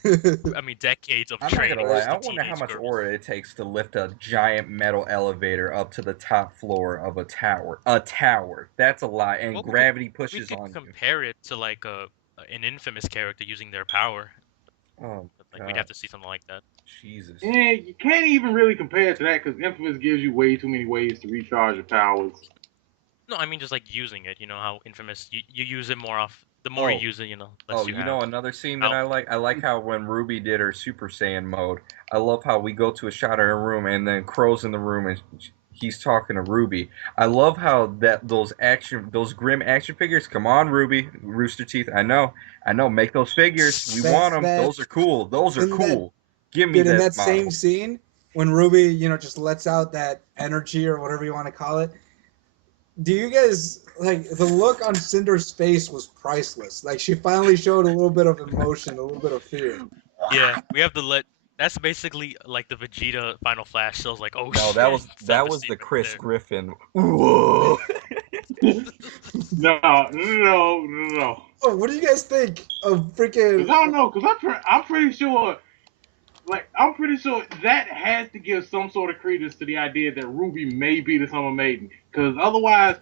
I mean, decades of I'm not gonna training lie. versus I the wonder how teenage much girls. aura it takes to lift a giant metal elevator up to the top floor of a tower. A tower. That's a lot, and Well, gravity we pushes could on you. compare it to like an infamous character using their power. Oh But, like we'd God, have to see something like that. Jesus. And you can't even really compare it to that because Infamous gives you way too many ways to recharge your powers. No, I mean just like using it. You know how infamous you use it more off. The more you Oh, use it, less oh, you you have. know another scene that How? I like? I like how when Ruby did her Super Saiyan mode, I love how we go to a shot of her room and then Crow's in the room and he's talking to Ruby. I love how those grim action figures. Come on, Ruby, Rooster Teeth. I know. Make those figures. We want them. that Those are cool. Those are in that cool. Give me dude in that that same model. scene when Ruby, you know, just lets out that energy or whatever you want to call it. Do you guys like the look on Cinder's face was priceless? Like she finally showed a little bit of emotion, a little bit of fear. Yeah, we have to let. That's basically like the Vegeta Final Flash. So I was like, oh No, shit, set that the was scene the right Chris there. Griffin. Whoa. No, no, no, no. Oh, what do you guys think of Because freaking? I don't know, because I'm pretty sure, I'm pretty sure that has to give some sort of credence to the idea that Ruby may be the Summer Maiden. Because otherwise,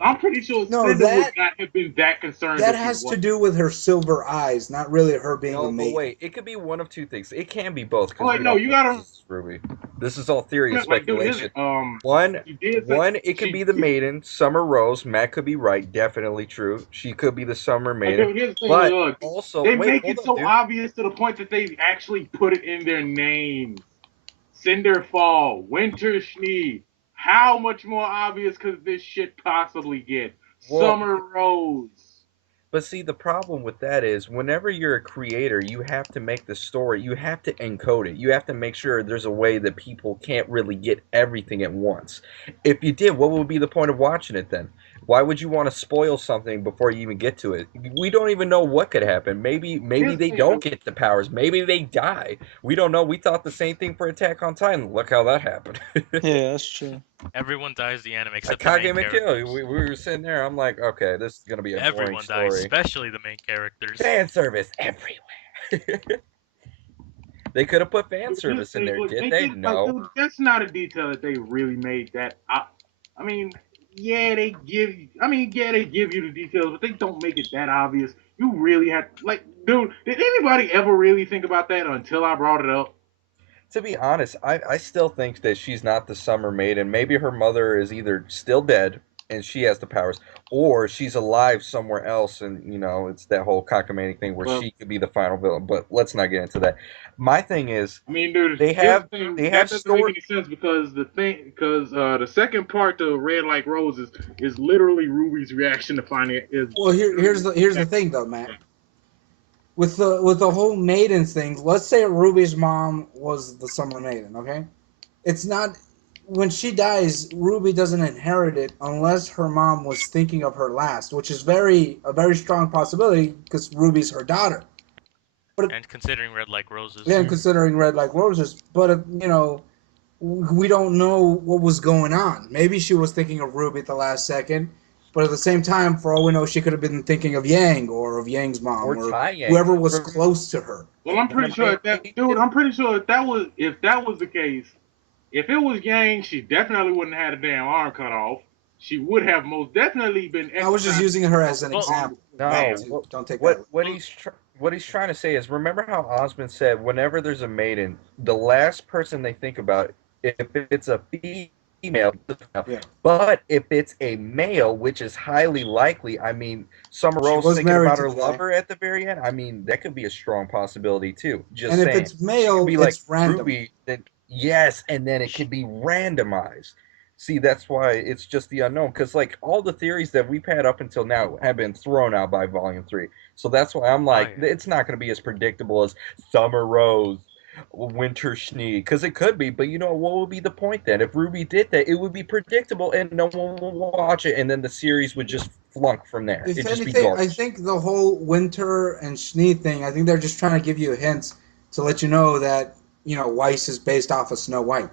I'm pretty sure No, Cinder would not have been that concerned that if she has to was. do with her silver eyes, not really her being a No, but maiden. wait. It could be one of two things. It can be both Oh, because wait, we no, don't you know gotta, this is Ruby. This is all theory and like, dude, speculation. isn't, One, she did say, it could be the maiden, Summer Rose. Matt could be right, definitely true. She could be the Summer maiden. dude, here's the thing, But look, also, they wait, make hold it up, so dude. obvious to the point that they actually put it in their names. Cinderfall, Winter Schnee. How much more obvious could this shit possibly get? Well, Summer Rose. but see, the problem with that is whenever you're a creator, you have to make the story, you have to encode it. You have to make sure there's a way that people can't really get everything at once. If you did, what would be the point of watching it then? Why would you want to spoil something before you even get to it? We don't even know what could happen. Maybe Here's the they thing. don't get the powers. Maybe they die. We don't know. We thought the same thing for Attack on Titan. Look how that happened. Yeah, that's true. Everyone dies the anime except the main Kage Kill. characters. We were sitting there. I'm like, okay, this is gonna be a boring Everyone dies, story. especially the main characters. Fan service everywhere. They could have put fan Here's the service in thing. there, Look, did they they? did like, No. dude, that's not a detail that they really made that. I mean, yeah, they give. I mean, yeah, they give you the details, but they don't make it that obvious. You really have like Dude, did anybody ever really think about that until I brought it up? To be honest, I still think that she's not the Summer Maiden. Maybe her mother is either still dead and she has the powers, or she's alive somewhere else, and it's that whole cockamamie thing where Well, she could be the final villain. But let's not get into that. My thing is, I mean, dude, they here's have the thing. they That have doesn't make story. any sense because the second part to Red Like Roses is literally Ruby's reaction to finding it. Well, here's the thing though, Matt. With the whole maiden thing, let's say Ruby's mom was the Summer Maiden, okay? It's not when she dies, Ruby doesn't inherit it unless her mom was thinking of her last, which is a very strong possibility because Ruby's her daughter. But And considering Red Like Roses. yeah, considering Red Like Roses, but we don't know what was going on. Maybe she was thinking of Ruby at the last second, but at the same time, for all we know, she could have been thinking of Yang or of Yang's mom Or or Tai Yang. whoever was close to her. Well, I'm pretty sure I'm pretty sure if that was the case, if it was Yang, she definitely wouldn't have had a damn arm cut off. She would have most definitely been. I was just using her as an Well, example. No, Matt, don't take that. what he's trying to say is, remember how Osmond said, whenever there's a maiden, the last person they think about, if it's a female, Yeah. but if it's a male, which is highly likely, I mean, Summer She Rose was thinking married about to her the guy. lover at the very end, I mean, that could be a strong possibility too. Just And saying. if it's male, Be like it's random. Ruby, then yes, and then it could be randomized. See, that's why it's just the unknown. Because like all the theories that we've had up until now have been thrown out by Volume 3. So that's why I'm like, yeah. it's not going to be as predictable as Summer Rose, Winter Schnee. Because it could be, but what would be the point then? If Ruby did that, it would be predictable, and no one will watch it, and then the series would just flunk from there. If It'd just be anything, I garbage. think the whole winter and Schnee thing, I think they're just trying to give you hints to let you know that, Weiss is based off of Snow White.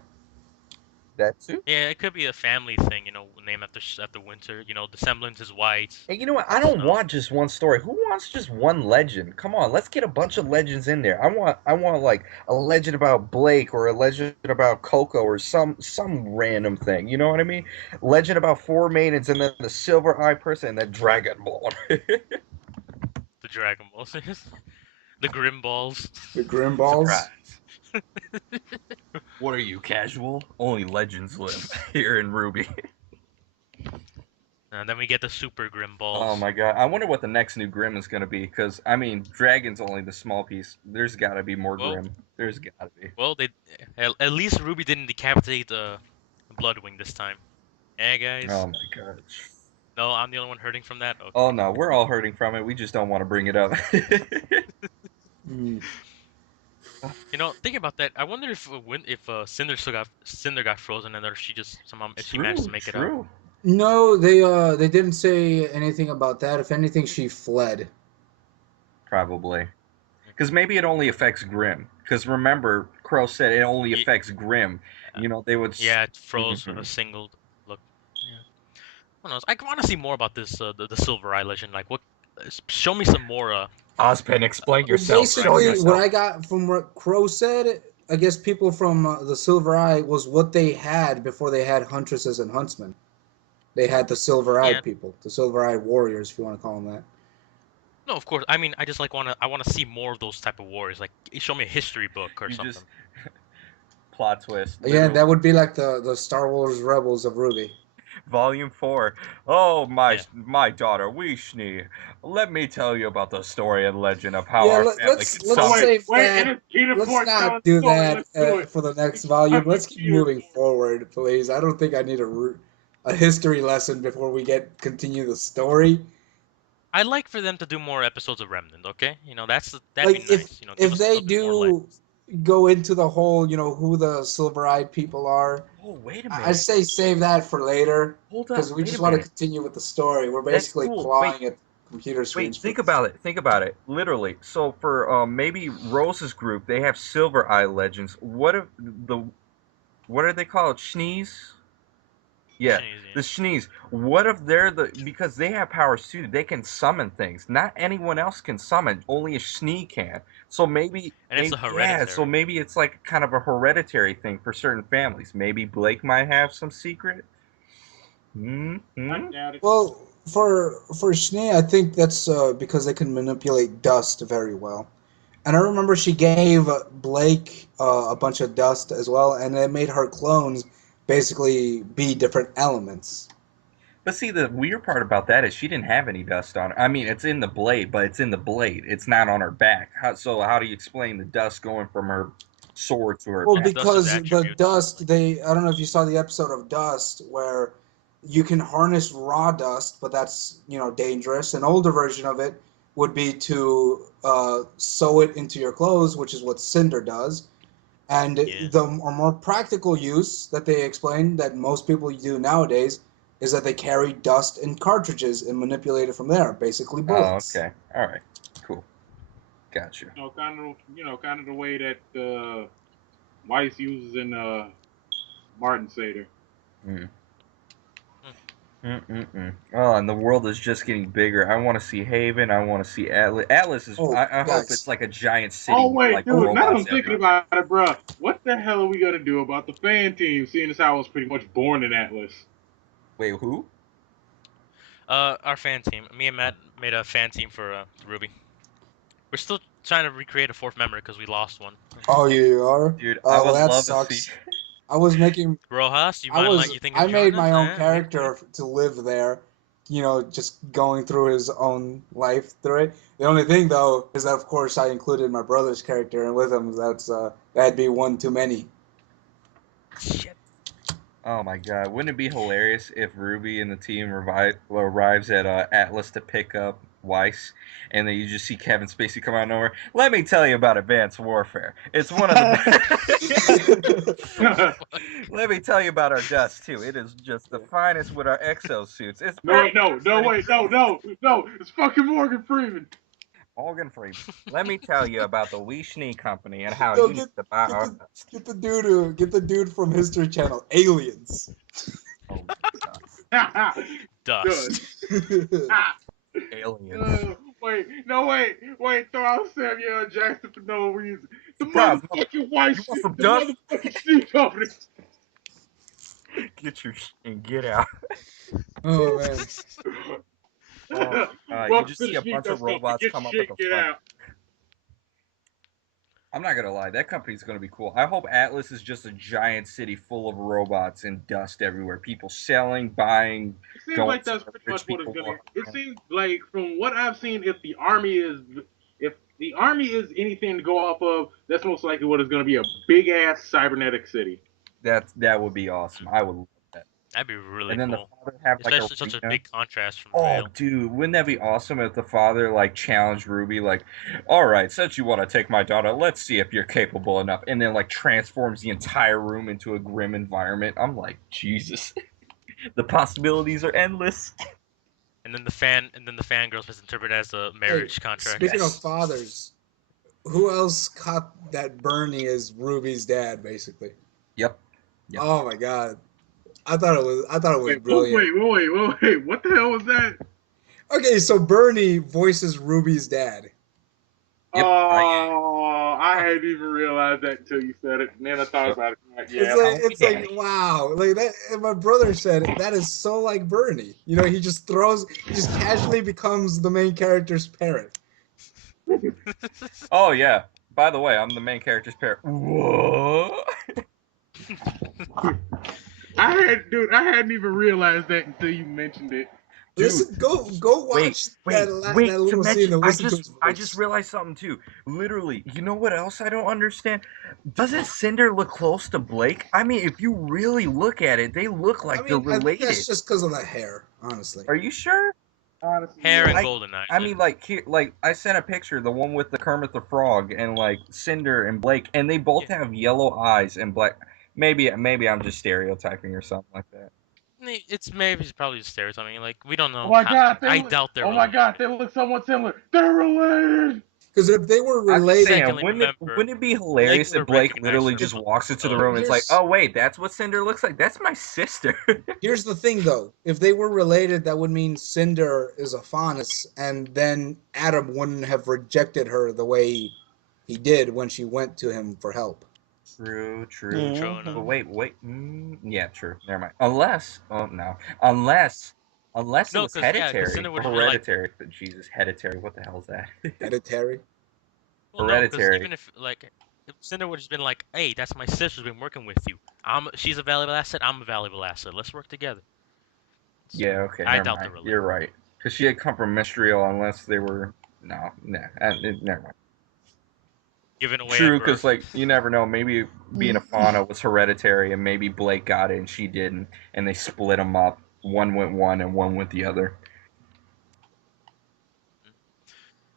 That too. Yeah, it could be a family thing, named after Winter. The semblance is white. And you know what? I don't want just one story. Who wants just one legend? Come on, let's get a bunch of legends in there. I want like a legend about Blake or a legend about Coco or some random thing. You know what I mean? Legend about four maidens and then the silver eye person and then Dragon Ball. The Dragon Balls. The Grim Balls. The Grim Balls. Surprise. What are you, casual? Only legends live here in RWBy. And then we get the Super Grim Balls. Oh my god. I wonder what the next new Grim is going to be, because, I mean, Dragon's only the small piece. There's got to be more Grim. There's got to be. Well, at least Ruby didn't decapitate Bloodwing this time. Eh, guys? Oh my god. No, I'm the only one hurting from that? Okay. Oh no, we're all hurting from it. We just don't want to bring it up. Think about that. I wonder if Cinder got frozen and then she just somehow if she managed to make it out. No, they didn't say anything about that. If anything, she fled. Probably. Because maybe it only affects Grim. Because remember, Crow said it only affects Grim. They would... Yeah, it froze a single look. Yeah. Who knows? I want to see more about this, the Silver Eye legend. Like, show me some more, Ozpen, explain yourself. Basically, what I got from what Crow said, I guess people from the Silver Eye was what they had before they had Huntresses and Huntsmen. They had the Silver-Eyed people, the Silver-Eyed Warriors, if you want to call them that. No, of course. I mean, I just I want to see more of those type of warriors. Like, show me a history book or something. Plot twist. Yeah, that would be like the Star Wars Rebels of RWBy. Volume 4. Oh, my daughter, Weeshni. Let me tell you about the story and legend of how our family let's save that. Let's not do that for the next volume. Let's keep moving forward, please. I don't think I need a history lesson before we continue the story. I'd like for them to do more episodes of Remnant, okay? That'd like be nice. If they do go into the whole, who the Silver-Eyed people are. Oh, wait a minute. I say save that for later. Hold on. Because we just want to continue with the story. We're basically clawing at computer screens. Wait, think about it. Literally. So for maybe Rose's group, they have Silver Eye legends. What are they called? Schnees? Yeah, the Schnees. What if they're because they have powers too, they can summon things. Not anyone else can summon, only a Schnee can. So maybe it's a hereditary. so maybe it's like kind of a hereditary thing for certain families. Maybe Blake might have some secret. Well, For Schnee, I think that's because they can manipulate dust very well. And I remember she gave Blake a bunch of dust as well, and it made her clones basically be different elements. But see, the weird part about that is she didn't have any dust on her. I mean, it's in the blade, but it's in the blade. It's not on her back. So how do you explain the dust going from her sword to her Well, back? Dust is because the attribute. dust, I don't know if you saw the episode of Dust where you can harness raw dust, but that's, dangerous. An older version of it would be to sew it into your clothes, which is what Cinder does. And Yeah. the more practical use that they explain that most people do nowadays is that they carry dust in cartridges and manipulate it from there, basically Oh, bullets. okay. All right. Cool. Gotcha. Kind of the way that Weiss uses in Martin Seder. Mm. Hmm. Mm-mm-mm. Oh, and the world is just getting bigger. I want to see Haven. I want to see Atlas. Atlas is. Oh, I hope it's guys. like a giant city Oh with wait, like dude. Now that I'm robots thinking everywhere. about it, bruh, what the hell are we gonna do about the fan team? Seeing as how I was pretty much born in Atlas. Wait, who? Our fan team. Me and Matt made a fan team for Ruby. We're still trying to recreate a fourth member because we lost one. Oh, you are? Dude, I Well, would that love to see. sucks. I was making Rojas, you mind? Like, you think I of made joining us? my own We character to live there, just going through his own life through it. The only thing though is that of course I included my brother's character, and with him that'd be one too many. Shit. Oh my god, wouldn't it be hilarious if Ruby and the team arrives at Atlas to pick up Weiss, and then you just see Kevin Spacey come out of nowhere? Let me tell you about Advanced Warfare. It's one of the Let me tell you about our dust too. It is just the finest with our exosuits. It's No, wait, no, wait, no. It's fucking Morgan Freeman. Morgan Freeman. Let me tell you about the Weeshney Company and how No, you need to buy our dust. get the dude from History Channel, Aliens. Oh, dust. Dust. Aliens. Wait, throw out Samuel L. Jackson for no reason. The Surprise, motherfucking white you want some the dust? motherfucking steam company. Get your and get out. Oh man. Oh my god! You Welcome just to see the a bunch of Sneakers Company. robots Get come up your at shit, the get front. out. I'm not gonna lie, that company's gonna be cool. I hope Atlas is just a giant city full of robots and dust everywhere. People selling, buying, It seems going like to that's pretty much rich what it's people gonna. walking It around. seems like from what I've seen, if the army is anything to go off of, that's most likely what is gonna be a big ass cybernetic city. That would be awesome. I would love that. That'd be really And then the cool. father have like a Especially such a arena. big contrast from Oh, Vale. dude, wouldn't that be awesome if the father like challenged Ruby, like, all right, since you want to take my daughter, let's see if you're capable enough, and then like transforms the entire room into a grim environment. I'm like, Jesus, the possibilities are endless. And then the fangirls misinterpret as a Hey, marriage contract. speaking of Yes. fathers, who else caught that Bernie is Ruby's dad, basically? Yep. Yep. Oh my god. I thought it was Wait, brilliant. wait, what the hell was that? Okay, so Bernie voices Ruby's dad. Yep. Oh, I hadn't even realized that until you said it, and then I thought Yep. about it. Like, It's yeah, like Oh, it's yeah. like wow, like that. And my brother said that is so like Bernie. He just casually becomes the main character's parent. Oh yeah. By the way, I'm the main character's parent. Whoa. I hadn't even realized that until you mentioned it. Dude, Listen, go watch wait, that to little scene mention, and listen to his voice. I just realized something too. Literally, you know what else I don't understand? Doesn't Cinder look close to Blake? I mean, if you really look at it, they look like they're I think related. that's just because of the hair, honestly. Are you sure? Honestly, Hair and Like, golden eyes. I mean, like here, like I sent a picture, the one with the Kermit the Frog and like Cinder and Blake, and they both have yellow eyes and black. Maybe I'm just stereotyping or something like that. It's probably just stereotyping. Like, we don't know. oh my god, I doubt they're oh my god, related. they look somewhat similar. They're related. Because if they were I'm just related, saying, Secondly, remember, wouldn't it be hilarious Blake if Blake recognized literally her just from walks into the the- room and it's like, Here's- oh wait, that's what Cinder looks like? That's my sister. here's the thing, though. If they were related, that would mean Cinder is a Faunus, and then Adam wouldn't have rejected her the way he did when she went to him for help. True. True enough. But wait. Yeah, true. Never mind. Unless, oh no. Unless Unless it No, was 'cause, yeah, 'cause hereditary. Cinder Or would've been like- hereditary. Jesus, hereditary. What the hell is that? Hereditary. Well, no, because Hereditary. even if like if Cinder would have been like, "Hey, that's my sister's been working with you. She's a valuable asset. I'm a valuable asset. Let's work together." So, Yeah, okay, I never doubt mind. the relationship. You're right. Because she had come from Mystriel unless they were... No, never mind. Giving away True, at because, birth. like, you never know. Maybe being a fauna was hereditary, and maybe Blake got it and she didn't, and they split them up. One went one and one went the other.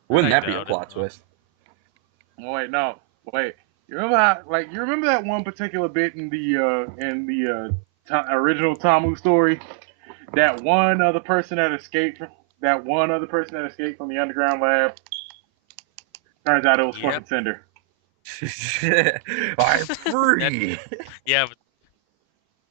Wouldn't I that be a doubt plot it. twist? Oh, wait, no, wait. You remember how, like, you remember that one particular bit in the original Tamu story? That one other person that escaped from the underground lab. Turns out it was Yep. fucking Cinder. I'm free. Yeah, but,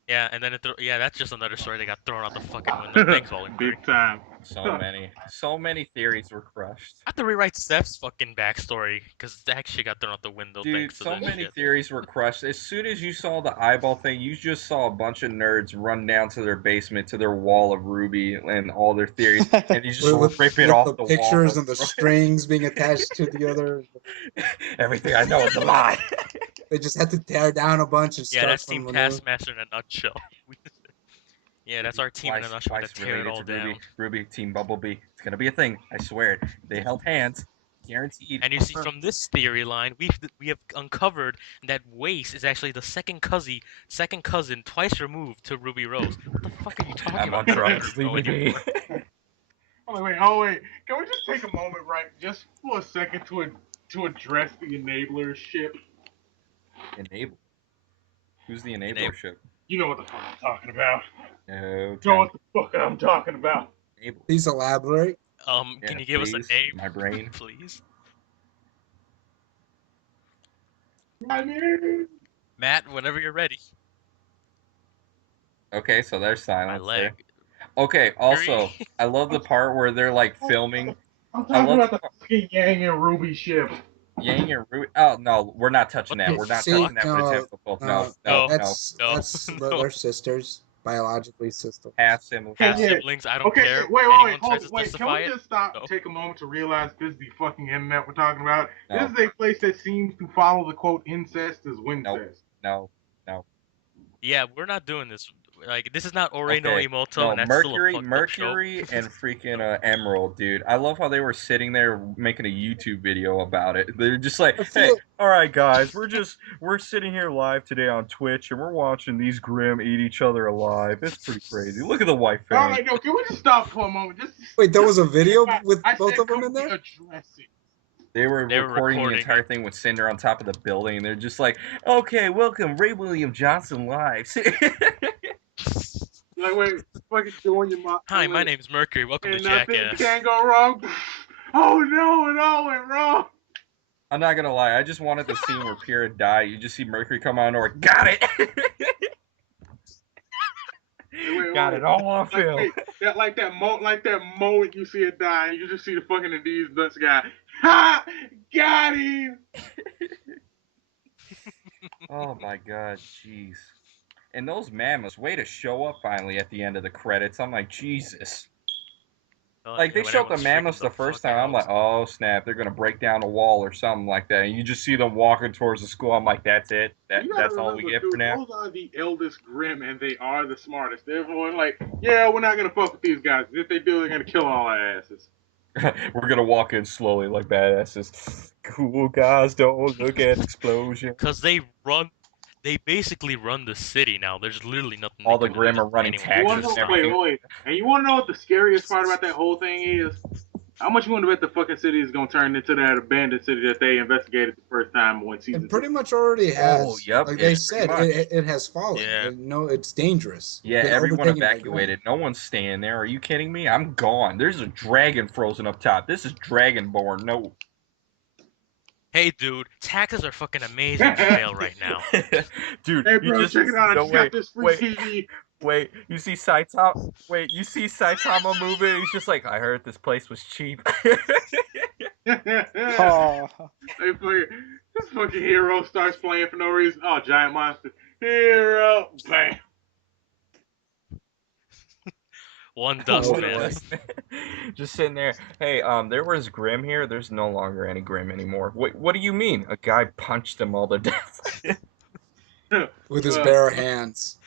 yeah, and then that's just another story that got thrown out the fucking window. Thanks, Volume 3. Big time. So many theories were crushed. I have to rewrite Steph's fucking backstory because that shit got thrown out the window. Dude, thanks to so this many shit. theories were crushed. As soon as you saw the eyeball thing, you just saw a bunch of nerds run down to their basement, to their wall of RWBy and all their theories, and you just rip it off the the pictures wall. and the strings being attached to the other. Everything I know is a lie. They just had to tear down a bunch and Yeah, start that's from Team anew. Taskmaster in a nutshell. Yeah, that's our team in a nutshell. To tear it all down. RWBy, Team Bumblebee. It's gonna be a thing. I swear it. They held hands. Guaranteed. And you see, from this theory line, we have uncovered that Wace is actually the second cousin twice removed to Ruby Rose. What the fuck are you talking I'm on about? drugs. Leave me be. Oh wait. Can we just take a moment, right, just for a second to address the enabler ship? Enable. Who's the enabler ship? You know what the fuck I'm talking about. No. You know what the fuck I'm talking about. Enable. Please elaborate. Can you give us a name? My brain. Please. I mean, Matt, whenever you're ready. Okay, so there's My silence there. leg. Okay, also, 3. I love the part where they're like filming I'm talking about the fucking Yang and Ruby ship. Yang and Ruby. Oh no, we're not touching What that. the We're not See, touching that for the no, typical. No, That's no, no. they're sisters, biologically sisters. Half similar. Half Yeah. siblings, I don't Okay, care. wait, Anyone hold tries on, to wait. Can justify we it? just stop, No. take a moment to realize this is the fucking internet we're talking about? No. This is a place that seems to follow the quote incest as wincest. No. Yeah, we're not doing this. Like, this is not Ore no Okay, Imoto, no, and that's Mercury, still a fucked up show. Mercury, and freaking Emerald, dude. I love how they were sitting there making a YouTube video about it. They're just like, hey, all right, guys, we're sitting here live today on Twitch, and we're watching these Grimm eat each other alive. It's pretty crazy. Look at the white face. All right, no, can we just stop for a moment? Wait, there was a video I with said, both of them can in we there? address it? They were They were recording the recording entire it. thing with Cinder on top of the building, and they're just like, okay, welcome, Ray William Johnson live. Like, wait, fucking doing your mom. Hi, my name's Mercury. Welcome to And nothing Jackass. can go wrong. Oh no, it all went wrong. I'm not gonna lie, I just wanted the scene where Pierre died. You just see Mercury come out and we're got it! Got it all on film. Wait, that moment you see it die, and you just see the fucking Adiz nuts guy. Ha! Got him! Oh my god, jeez. And those mammoths, way to show up finally at the end of the credits. I'm like, Jesus. Like, they when showed the everyone's freaking mammoths the first fuck time. I'm out. like, oh snap, they're gonna break down a wall or something like that. And you just see them walking towards the school. I'm like, that's it. You gotta That's all we remember, get dude, for now. those are the eldest Grimm, and they are the smartest. Everyone like, yeah, we're not gonna fuck with these guys. If they do, they're gonna kill all our asses. We're gonna walk in slowly like badasses. Cool guys, don't look at explosion. Because they basically run the city now. There's literally nothing. All they the can really Grimm are do to running anyone. taxes and Wait, everything. and you wanna know what the scariest part about that whole thing is? How much you want to bet the fucking city is gonna turn into that abandoned city that they investigated the first time when season It pretty 2? much already has. Oh, yep, Like yeah, they pretty said, much. it has fallen. Yeah. No, it's dangerous. Yeah, They're everyone overtaken by evacuated. No one's staying there. Are you kidding me? I'm gone. There's a dragon frozen up top. This is Dragonborn. No. Hey, dude, taxes are fucking amazing in jail right now. Dude, Hey, bro, check it out. I just got this free TV. Wait, you see Saitama? Wait, you see Saitama moving? He's just like, I heard this place was cheap. Oh. Hey, this fucking hero starts playing for no reason. Oh, giant monster. Hero. Bam. One Oh, dust boy. man. Just sitting there. Hey, there was Grim here. There's no longer any Grim anymore. Wait, what do you mean? A guy punched him all to death. With his bare hands.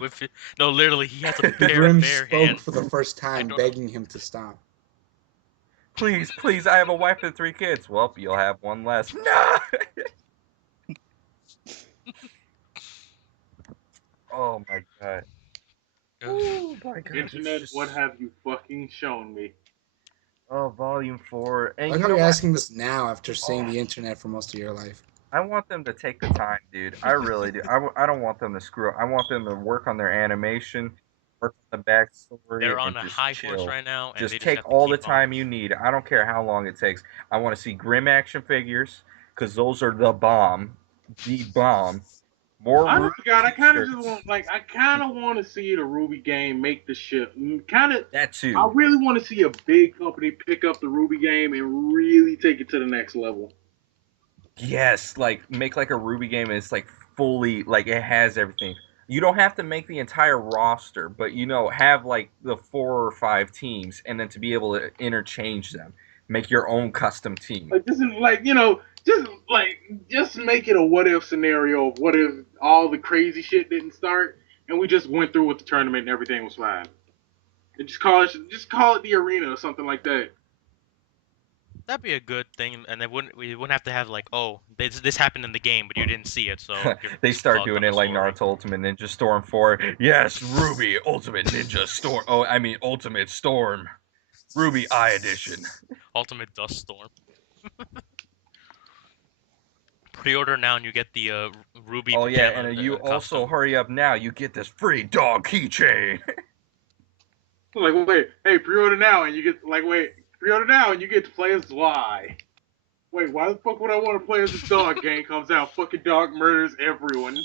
With no, literally, he has a The pair Grim of bare spoke hands. for the first I time, don't- begging him to stop. Please, please, I have a wife and 3 kids. Well, you'll have one less. No! Oh my god. Oh my god. Internet, It's what just... have you fucking shown me? Oh, volume 4. I And like you how know you're what? asking this now after seeing Oh. the internet for most of your life. I want them to take the time, dude. I really do. I don't want them to screw up. I want them to work on their animation, work on the backstory, They're on and a just high horse chill. right now, and they Just just take have to all the keep on. time you need. I don't care how long it takes. I want to see Grim action figures, because those are the bomb. The bomb. More I Ruby forgot. I kind of t-shirts. just want, like, I kind of want to see the Ruby game make the shift. Kind of, That I too. really want to see a big company pick up the Ruby game and really take it to the next level. Yes, like make like a Ruby game. It's like fully like it has everything. You don't have to make the entire roster, but have like the 4 or 5 teams, and then to be able to interchange them, make your own custom team. Like, this is like, just make it a what if scenario of what if all the crazy shit didn't start and we just went through with the tournament and everything was fine. And just call it the arena or something like that. That'd be a good thing, and we wouldn't have to have like, oh, this happened in the game, but you didn't see it, so you're They start fucked doing on it the like story. Naruto Ultimate Ninja Storm 4. Yes, Ruby Ultimate Ninja Storm. Oh, I mean Ultimate Storm. Ruby Eye Edition. Ultimate Dust Storm. Pre-order now, and you get the Ruby Oh yeah, pajama and you also costume. hurry up now. You get this free dog keychain. Like, wait, hey, pre-order now and you get, pre-order now and you get to play as Sly. Wait, why the fuck would I want to play as this dog? Game comes out, fucking dog murders everyone.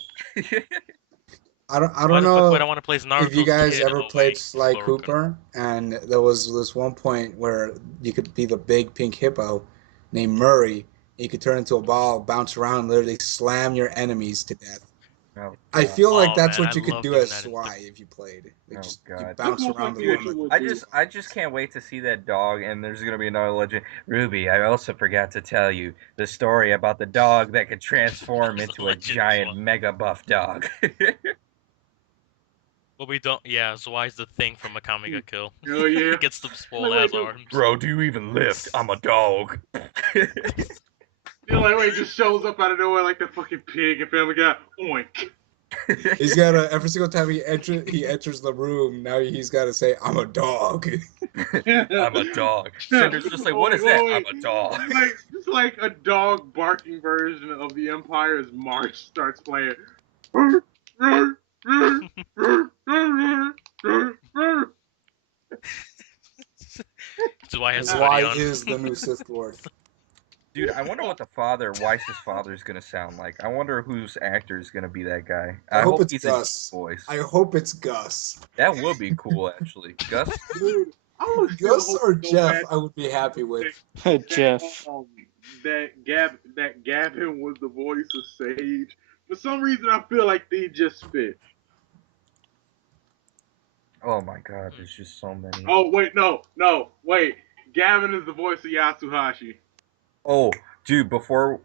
I Why don't the fuck would I know want to play as Naruto's if you guys kid? ever Oh, played wait, Sly Boruto. Cooper, and there was this one point where you could be the big pink hippo named Murray. You could turn into a ball, bounce around, and literally slam your enemies to death. Oh, I God. feel like Oh, that's man, what I you could love do doing as that in Sly if you played. Like, Oh, just you God. bounce That's most around the likely what room. you would I do. just can't wait to see that dog, and there's gonna be another legend. Ruby, I also forgot to tell you the story about the dog that could transform That's into a legend giant one. mega buff dog. But we don't. Yeah, so why's the thing from Akame ga Kill? Oh, yeah. He gets the swole Wait, ass no. arms. Bro, do you even lift? I'm a dog. You're like, wait, just shows up out of nowhere like the fucking pig and Family Guy. Oink. He's got to every single time he enters the room. Now he's got to say, "I'm a dog." I'm a dog. Cinder's just like, what is that? I'm a dog. It's like a dog barking version of the Empire's March starts playing. That's why has Sly hoodie on. is the new Sith Lord. Dude, I wonder what Weiss's father is gonna sound like. I wonder whose actor is gonna be that guy. I hope it's he's Gus. a voice. I hope it's Gus. That would be cool, actually. Gus. Dude, I was still Gus hoping or so Jeff, bad I would be happy with. Jeff. that Gavin was the voice of Sage. For some reason, I feel like they just fit. Oh my God, there's just so many. Oh wait, no, wait. Gavin is the voice of Yasuhashi. Oh, dude, before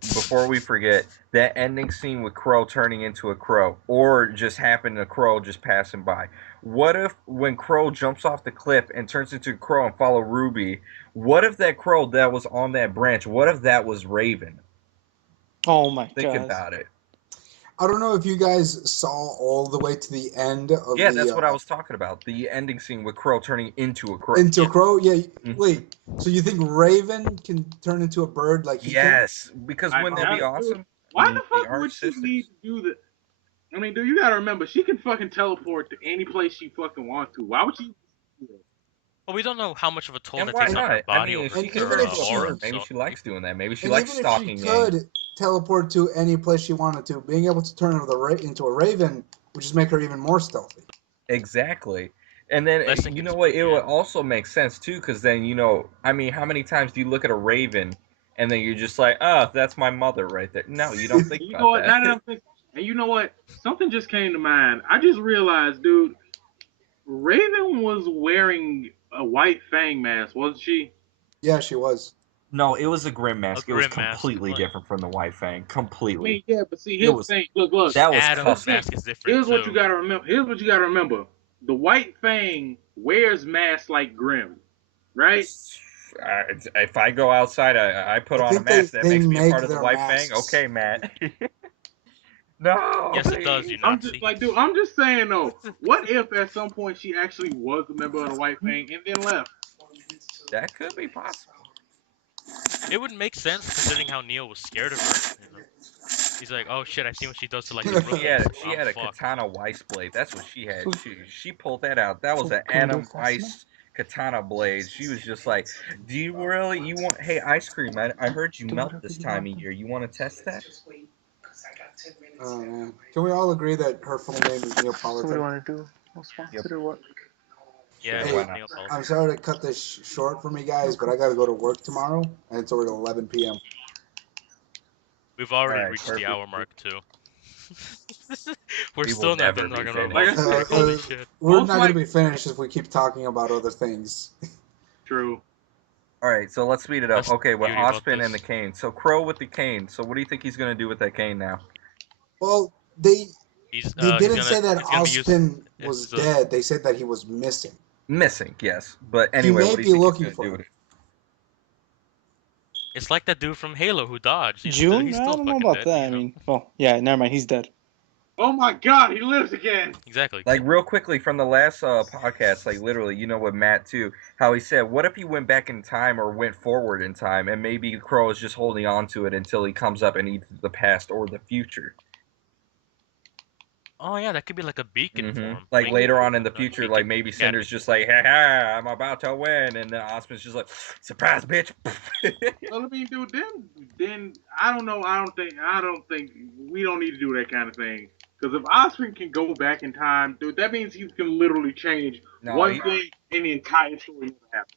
we forget, that ending scene with Crow turning into a crow, or just happened a crow just passing by. What if when Crow jumps off the cliff and turns into a crow and follow Ruby, what if that crow that was on that branch, what if that was Raven? Oh my Think god. about it. I don't know if you guys saw all the way to the end of Yeah, the, that's what I was talking about. The ending scene with Crow turning into a crow. into a crow. Yeah, Mhm. wait. So you think Raven can turn into a bird like he can? Yes, because wouldn't that be awesome? Why Mm, the they fuck are would she sisters. need to do that? I mean, dude, you gotta remember, she can fucking teleport to any place she fucking wants to. Why would she? Well, we don't know how much of a toll And that why takes on her not? I body mean, or if And she can her even turn if into a she- bird, maybe so she likes doing that. Maybe she And likes even if stalking she gangs. could teleport to any place she wanted to, being able to turn into a raven would just make her even more stealthy. Exactly. And then, Less than you know what, it would yeah. also make sense, too, because then, I mean, how many times do you look at a raven, and then you're just like, oh, that's my mother right there. No, you don't think You about know what? Now that. that I'm thinking, and you know what? Something just came to mind. I just realized, dude, Raven was wearing a white fang mask, wasn't she? Yeah, she was. No, it was a Grim mask. It was Grim mask, completely like- different from the White Fang. I Completely. mean, yeah, but see, It here's was- the thing. Look. That was Adam's custom. mask is different Here's what too. you gotta remember. Here's what you gotta remember. The White Fang wears masks like Grim, right? If I go outside, I put I on a think they- mask that they makes me a make part of the their White Fang. masks. Okay, Matt. No. Yes, it does. You please. I'm Nazi. just like, dude. I'm just saying though. What if at some point she actually was a member of the White Fang and then left? That could be possible. It would make sense considering how Neil was scared of her. You know? He's like, oh shit, I see what she does to like the rookies. She had a fuck. katana Weiss blade. That's what she had. She pulled that out. That was So an can we do Adam fast Weiss katana blade. She was just like, do you really, you want, hey, ice cream, I heard you melt this time of year. You want to test that? Oh man. Can we all agree that her full name is So what do you Neapolitan? want to do? Most consider what? Yeah, Sure, Hey, why not? Neil Paul. I'm sorry to cut this short for me, guys, but I gotta go to work tomorrow, and it's already 11 p.m. We've already Alright, reached the perfect. hour mark too. We're We still will not never done be talking finished. about Like I said, Mustang. Holy shit. We're Most not like- gonna be finished if we keep talking about other things. True. All right, so let's speed it up. That's the Okay, with beauty about Ospen and the this. cane. So Crow with the cane. So what do you think he's gonna do with that cane now? Well, they He's didn't gonna, say that it's gonna be used Austin was as a- dead. They said that he was missing. Missing, yes. But anyway, may what do be you think looking he's for gonna do him. with it? It's like that dude from Halo who dodged. June? He's I still don't know fucking about dead, that. you I know? mean, well, yeah, never mind. He's dead. Oh my God, he lives again. Exactly. Like real quickly from the last podcast, like literally, you know, with Matt too, how he said, "What if he went back in time or went forward in time, and maybe Crow is just holding on to it until he comes up in either the past or the future." Oh yeah, that could be like a beacon for him. Like later on in the Not future, beacon, like maybe academy. Cinder's just like, "Ha ha, I'm about to win," and then Osmond's just like, "Surprise, bitch!" Well, I mean, dude, then I don't know. I don't think we don't need to do that kind of thing. Because if Osprey can go back in time, dude, that means he can literally change No, one he- thing and the entire story never happened.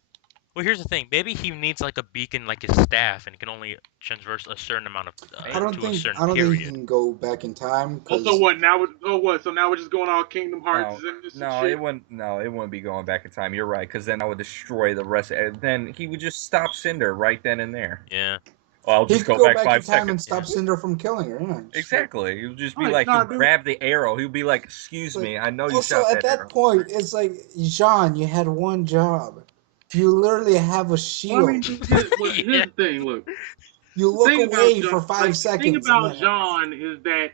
Well, here's the thing. Maybe he needs like a beacon, like his staff, and can only transverse a certain amount of I don't to a think certain I don't think he period. can go back in time. Oh, 'Cause so what now? Oh, what? So now we're just going all Kingdom Hearts and this and No, shit? it wouldn't. No, it wouldn't be going back in time. You're right, because then I would destroy the rest. And then he would just stop Cinder right then and there. Yeah. Well, I'll he just could go go back back in 5 time and seconds. stop Cinder from killing her. Yeah. Exactly. He'll just be Like, like, nah, he'll dude. grab the arrow. He'll be like, "Excuse But me, I know you Also, shot at that that arrow." point, it's like, Jean, you had one job. You literally have a shield. Well, I mean, dude, here's the thing. Look, you the look thing about away Jean- for 5 like, seconds. The thing about and then- Jean is that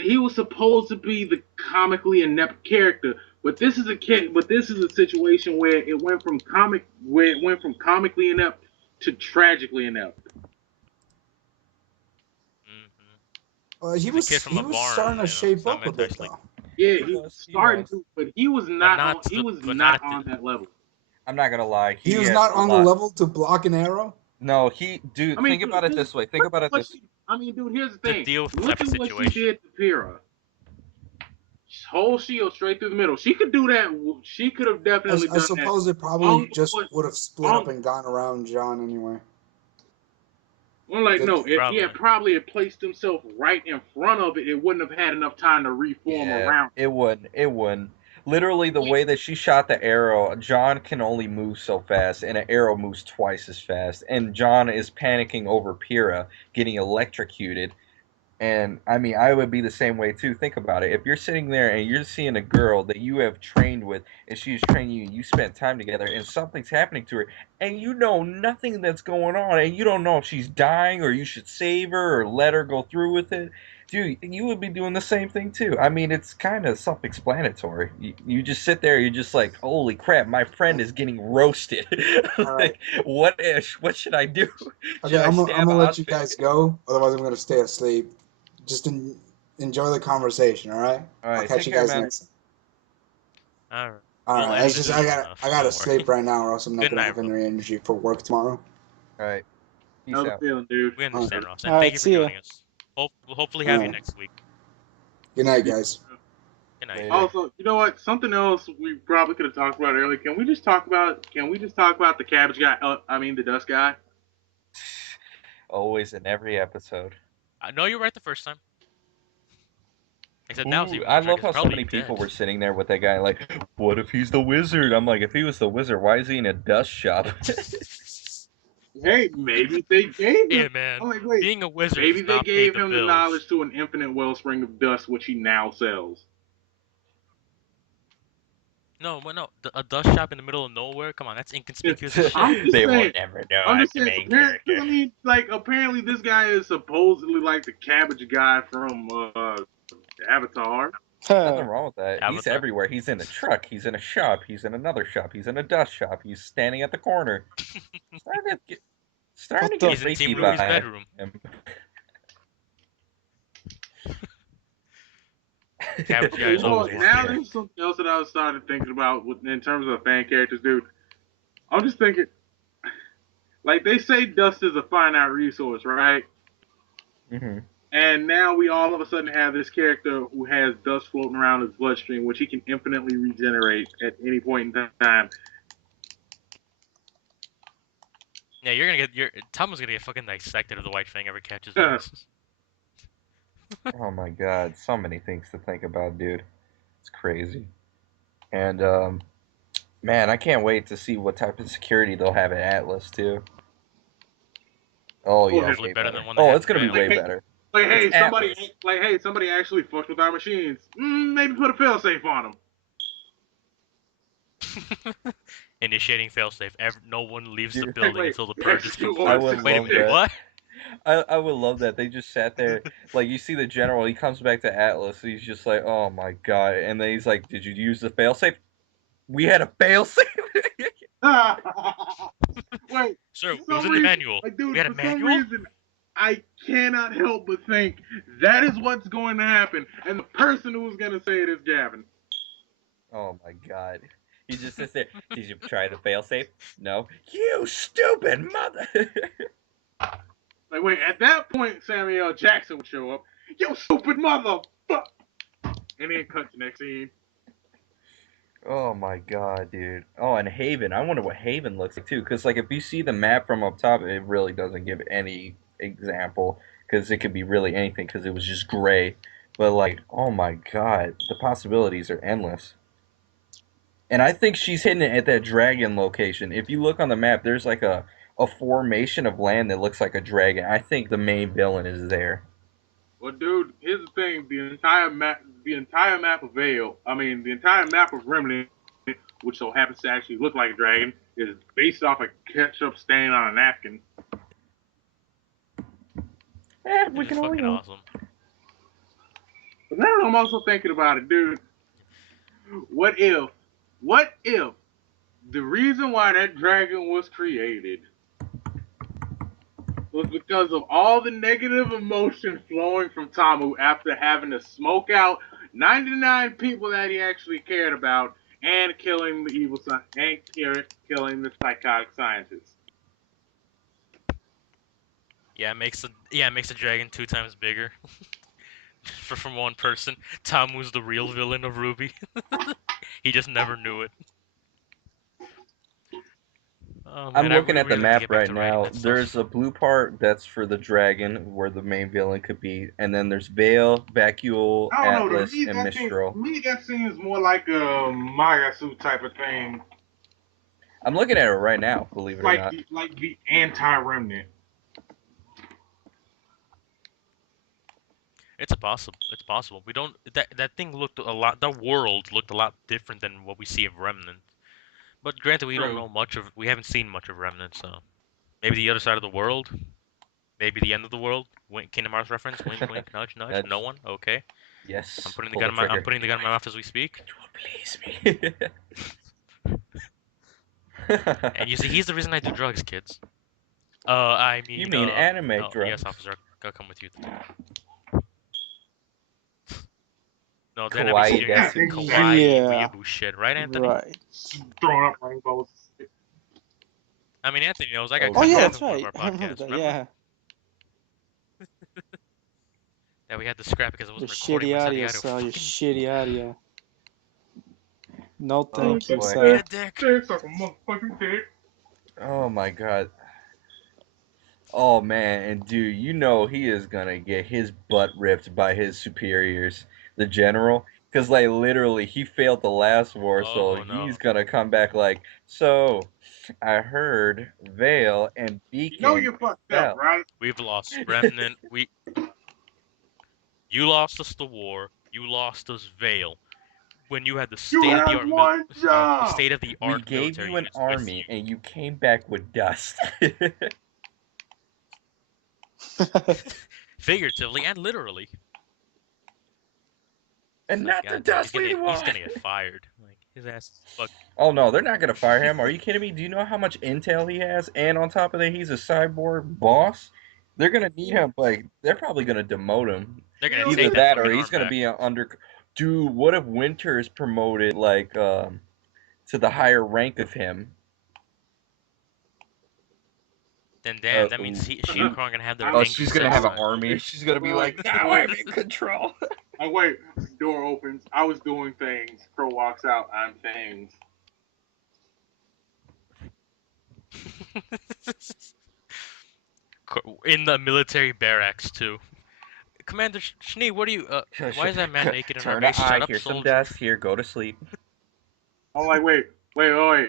he was supposed to be the comically inept character, but this is a situation where it went from comically inept to tragically inept. Hmm. he He's a was kid from he a was barn, starting to you know, shape it's not up a meant to bit actually- though. Yeah, He he was, was he starting was. to, but he was not not to the- on but not at on the- that level. I'm not gonna lie. He was has not a on the lot- level to block an arrow. No, I dude. mean, Think about it this way. Think about it this. I mean, dude, here's the To thing. deal with the Look type at of what she situation. did to Pyrrha. Whole shield straight through the middle. She could do that. She could have I, definitely I done suppose it probably Only just what- would have split up and gone around John anyway. that. Well, like, Good- no, if he Probably. had probably had placed himself right in front of it, it wouldn't have had enough time to reform around. It wouldn't. It wouldn't. Literally, the way that she shot the arrow, John can only move so fast, and an arrow moves twice as fast. And John is panicking over Pyrrha getting electrocuted. And I mean, I would be the same way too. Think about it. If you're sitting there and you're seeing a girl that you have trained with, and she's training you, you spent time together, and something's happening to her, and you know nothing that's going on, and you don't know if she's dying or you should save her or let her go through with it. Dude, you would be doing the same thing too. I mean, it's kind of self-explanatory. You just sit there, you're just like, holy crap, my friend is getting roasted. Like, what should I do? Okay, Should I I'm stab gonna let you Oscar? guys go. Otherwise, I'm gonna stay asleep. Just enjoy the conversation. All right. All right, I'll catch take you care, guys man. next time. All right. All We'll right. end It's this just I soon gotta enough, don't worry. sleep right now, or else I'm not Good gonna night, have bro. any energy for work tomorrow. All right. Peace How's out. it feeling, dude? We understand, Ross. And All thank right, you for see ya. joining us. We'll hopefully have you Alright. next week. Good night, guys. Good night. Later. Also, you know what? Something else we probably could have talked about earlier. Can we just talk about the cabbage guy? The dust guy. Always in every episode. No, you're right the first time. Except now it's Ooh, even I more tragic. love He's how so probably many people dead. were sitting there with that guy like, what if he's the wizard? I'm like, if he was the wizard, why is he in a dust shop? Hey, maybe they gave Yeah, him. man. I'm like, wait, Being a wizard maybe does they not pay gave the him the bills. knowledge to an infinite wellspring of dust, which he now sells. No, but no, a dust shop in the middle of nowhere. Come on, that's inconspicuous as I'm shit. just They will saying. never know I'm I'm just the saying. main Apparently, character. I mean, like, apparently this guy is supposedly like the cabbage guy from Avatar. Nothing wrong with that. He's Avatar. everywhere. He's in a truck. He's in a shop. He's in another shop. He's in a dust shop. He's standing at the corner. Starting What to the get He's in Team freaky Ruby's by bedroom. him. Cabbage guy You is know always what? working. Now there's something else that I was starting thinking about in terms of fan characters, dude. I'm just thinking, like they say, dust is a finite resource, right? hmm And now we all of a sudden have this character who has dust floating around his bloodstream, which he can infinitely regenerate at any point in time. Yeah, you're gonna get Tomo's gonna get fucking dissected if the White Fang ever catches him. Oh my god, so many things to think about, dude. It's crazy. And man, I can't wait to see what type of security they'll have at Atlas too. Oh yeah, Hopefully way better better. than one they Oh, had it's in gonna be Phantom. way better. Like, hey, It's Atlas. somebody actually fucked with our machines. Maybe put a failsafe on them. Initiating failsafe. No one leaves the Dude. building Wait, until the purge is execute complete. I order would Wait a love minute, 66. that. what? I would love that. They just sat there, like you see the general. He comes back to Atlas. He's just like, "Oh my god!" And then he's like, "Did you use the failsafe?" We had a failsafe. Wait, Sir, for it was some in the reason, manual. like, We dude, had a for some manual? reason, I cannot help but think that is what's going to happen, and the person who's going to say it is Gavin. Oh my god. He just sits there. Did you try the failsafe? No. You stupid mother. Like, wait, at that point, Samuel L. Jackson would show up. You stupid motherfucker! And then cut to next scene. Oh my god, dude. Oh, and Haven. I wonder what Haven looks like too. Cause like if you see the map from up top, it really doesn't give any example. Cause it could be really anything. Cause it was just gray. But like, oh my god, the possibilities are endless. And I think she's hitting it at that dragon location. If you look on the map, there's like a formation of land that looks like a dragon. I think the main villain is there. Well, dude, here's the thing: the entire map of Vale, the entire map of Remnant, which so happens to actually look like a dragon, is based off a ketchup stain on a napkin. We Which is can only fucking hope. awesome. But now I'm also thinking about it, dude. What if the reason why that dragon was created was because of all the negative emotion flowing from Tamu after having to smoke out 99 people that he actually cared about and killing the evil son and killing the psychotic scientist. Yeah, it makes the dragon 2 times bigger. From one person. Tom was the real villain of Ruby. He just never knew it. Oh I'm man, looking we at the really have to map get back right to writing now. that stuff. There's a blue part that's for the dragon, where the main villain could be, and then there's Vale, Vacuole, I don't know, to Atlas, me and Mistral. that seems more like a Magasu type of thing. I'm looking at it right now, believe it or not. Like the anti-remnant. It's possible. We don't. That thing looked a lot. The world looked a lot different than what we see of Remnant. But granted, we don't True. know much of. We haven't seen much of Remnant, so maybe the other side of the world. Maybe the end of the world. Kingdom Hearts reference. Wink, wink, nudge, nudge. Nudge. No one. Okay. Yes. I'm putting the Pull gun. I'm trigger. putting the gun in my mouth as we speak. It will please me. And you see, he's the reason I do drugs, kids. I mean. You mean anime no, drugs? Yes, officer. I'll come with you. No, then I'd Kawaii be doing desu. kawaii Yeah. weeaboo shit, right, Anthony? Right. Throwing up rainbows. I mean, Anthony knows I got Oh, Oh yeah, confirmed that's in one of right. our I remember podcasts. that. Remember? Yeah. That we had to scrap because it Your wasn't recording shitty once I audio, had to Sal. Your fucking shitty audio. No Oh, thank you, boy. eat Sal. a dick. Dick, suck a motherfucking dick. Oh my god. Oh man, and dude, you know he is gonna get his butt ripped by his superiors, the general, because like literally he failed the last war, so Oh he's no. gonna come back like, so I heard Vale and You know Beacon you're fucked up, fell. right? We've lost Remnant. You lost us the war. You lost us Vale. When you had the You had one job. state of the We art gave military you an units with army, you. and you came back with dust. Figuratively and literally. And Like, not the goddamn, dust we he's want. gonna get fired. Like his ass is fuck. Oh no, they're not gonna fire him. Are you kidding me? Do you know how much intel he has? And on top of that, he's a cyborg boss. They're gonna need him. Like they're probably gonna demote him. They're gonna Either take that that or fucking he's arm gonna back. be an under. Dude, what if Winter is promoted like to the higher rank of him? Then damn, that Ooh. means she and Kron gonna have their Oh, angry She's gonna have sex. an army. She's gonna be like, now Wait. I'm in control. Like, wait, door opens. I was doing things. Crow walks out. I'm things. In the military barracks too. Commander Schnee, what are you? Why is that man naked in our Turn base? the eye. Shut up, Here's some soldier. dust. Here, go to sleep. I'm like, wait. I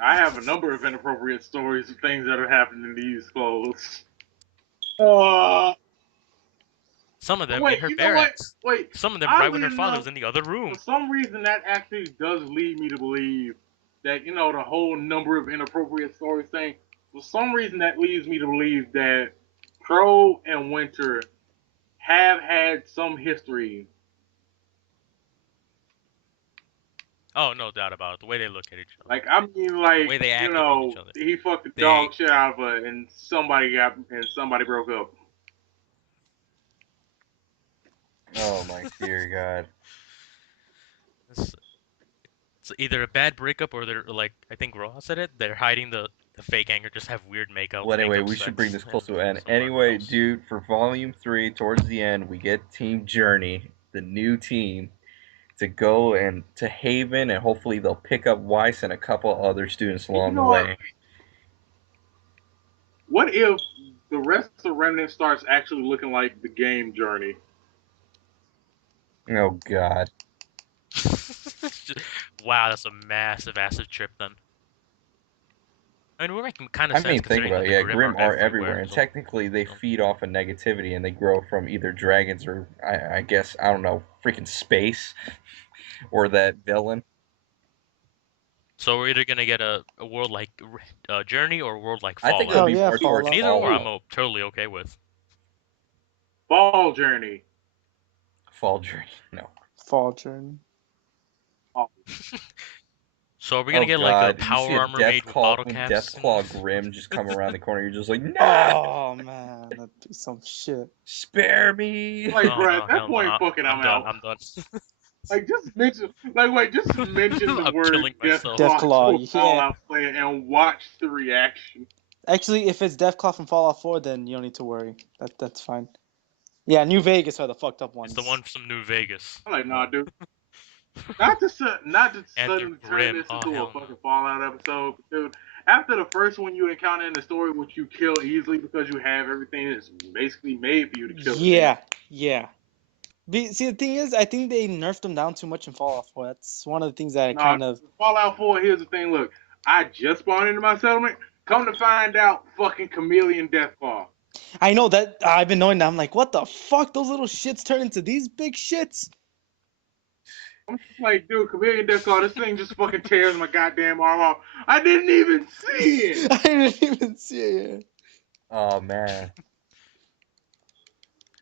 have a number of inappropriate stories of things that have happened in these clothes. Some of them Wait, in her you know what? barracks. Wait, Some of them right when oddly her father enough, was in the other room. for some reason that actually does lead me to believe that, you know, the whole number of inappropriate stories thing, for some reason that leads me to believe that Crow and Winter have had some history. Oh, no doubt about it. The way they look at each other. Like, I mean, The like, way they you act around each know, other. he fucked the They- dog shit out of her and somebody broke up. Oh my dear God. It's either a bad breakup or they're like, I think Rojas said it, they're hiding the fake anger, just have weird makeup. Well, anyway, makeup we should bring sex this close to and an end. some rock Anyway, girls. dude, for Volume 3, towards the end, we get Team Journey, the new team, to go and to Haven, and hopefully they'll pick up Weiss and a couple other students along the know what? way. What if the rest of Remnant starts actually looking like the game Journey? Oh, God. Wow, that's a massive acid trip then. I mean, we're making kind of I sense mean, think considering about that it. the Yeah, Grim Grim are everywhere. everywhere, and So, technically they feed off of negativity, and they grow from either dragons or, I guess, I don't know, freaking space, or that villain. so we're either gonna get a world like Journey or a world like I Fallout. think it'll be yeah, more towards Fallout. Neither or I'm Fallout. totally okay with. Fall Journey. Fall Journey. No. Fall Journey. So are we gonna Oh get like a God! You see power a armor made with bottle caps? Deathclaw Grim just come around the corner. You're just like, no, Oh man, that'd be some shit. spare me. Like, Oh, bro, no, at that hell no. point, fucking, I'm done. out. I'm done. Like, just mention the I'm word killing myself. Deathclaw, to a yeah. Fallout player and watch the reaction. Actually, if it's Deathclaw from Fallout 4, then you don't need to worry. That's fine. Yeah, New Vegas are the fucked up ones. It's the one from New Vegas. I'm like, nah, dude. Not to And they're suddenly turn grim. this Oh, into a hell no. fucking Fallout episode, dude. After the first one you encounter in the story, which you kill easily because you have everything that's basically made for you to kill. Yeah. See, the thing is, I think they nerfed them down too much in Fallout 4. That's one of the things that I Nah, kind of... Fallout 4. Here's the thing. Look, I just spawned into my settlement. Come to find out, fucking Chameleon Deathclaw. I know that I've been knowing that. I'm like, what the fuck? Those little shits turn into these big shits? I'm just like, dude, Chameleon Deathclaw, this thing just fucking tears my goddamn arm off. I didn't even see it. I didn't even see it. Oh man.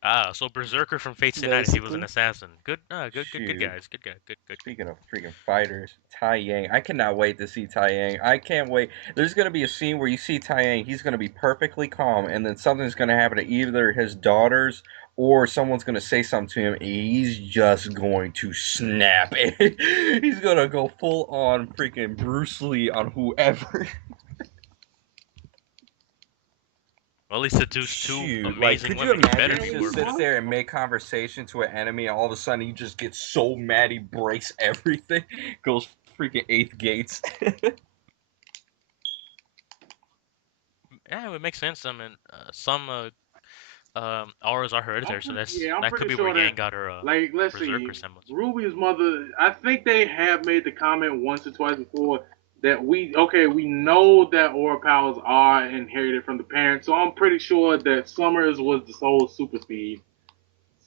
Ah, so Berserker from Fates United, he was an Basically. assassin. Good, good Shoot. guys. Good guy. Good. Speaking of freaking fighters, Tai Yang. I cannot wait to see Tai Yang. I can't wait. There's gonna be a scene where you see Tai Yang. He's gonna be perfectly calm, and then something's gonna happen to either his daughters or someone's gonna say something to him, and he's just going to snap. He's gonna go full on freaking Bruce Lee on whoever. Well, at least seduced two Shoot, like, amazing could you women. He better imagine be if he worth just it. sits there and make conversation to an enemy, and all of a sudden he just gets so mad he breaks everything, goes freaking eighth gates. Yeah, it makes sense. I mean, some auras are hereditary, so I'm that could pretty be where sure that, Yang got her like, let's berserker see, semblance. Ruby's mother. I think they have made the comment once or twice before that we know that aura powers are inherited from the parents, so I'm pretty sure that Summers was the sole super speed.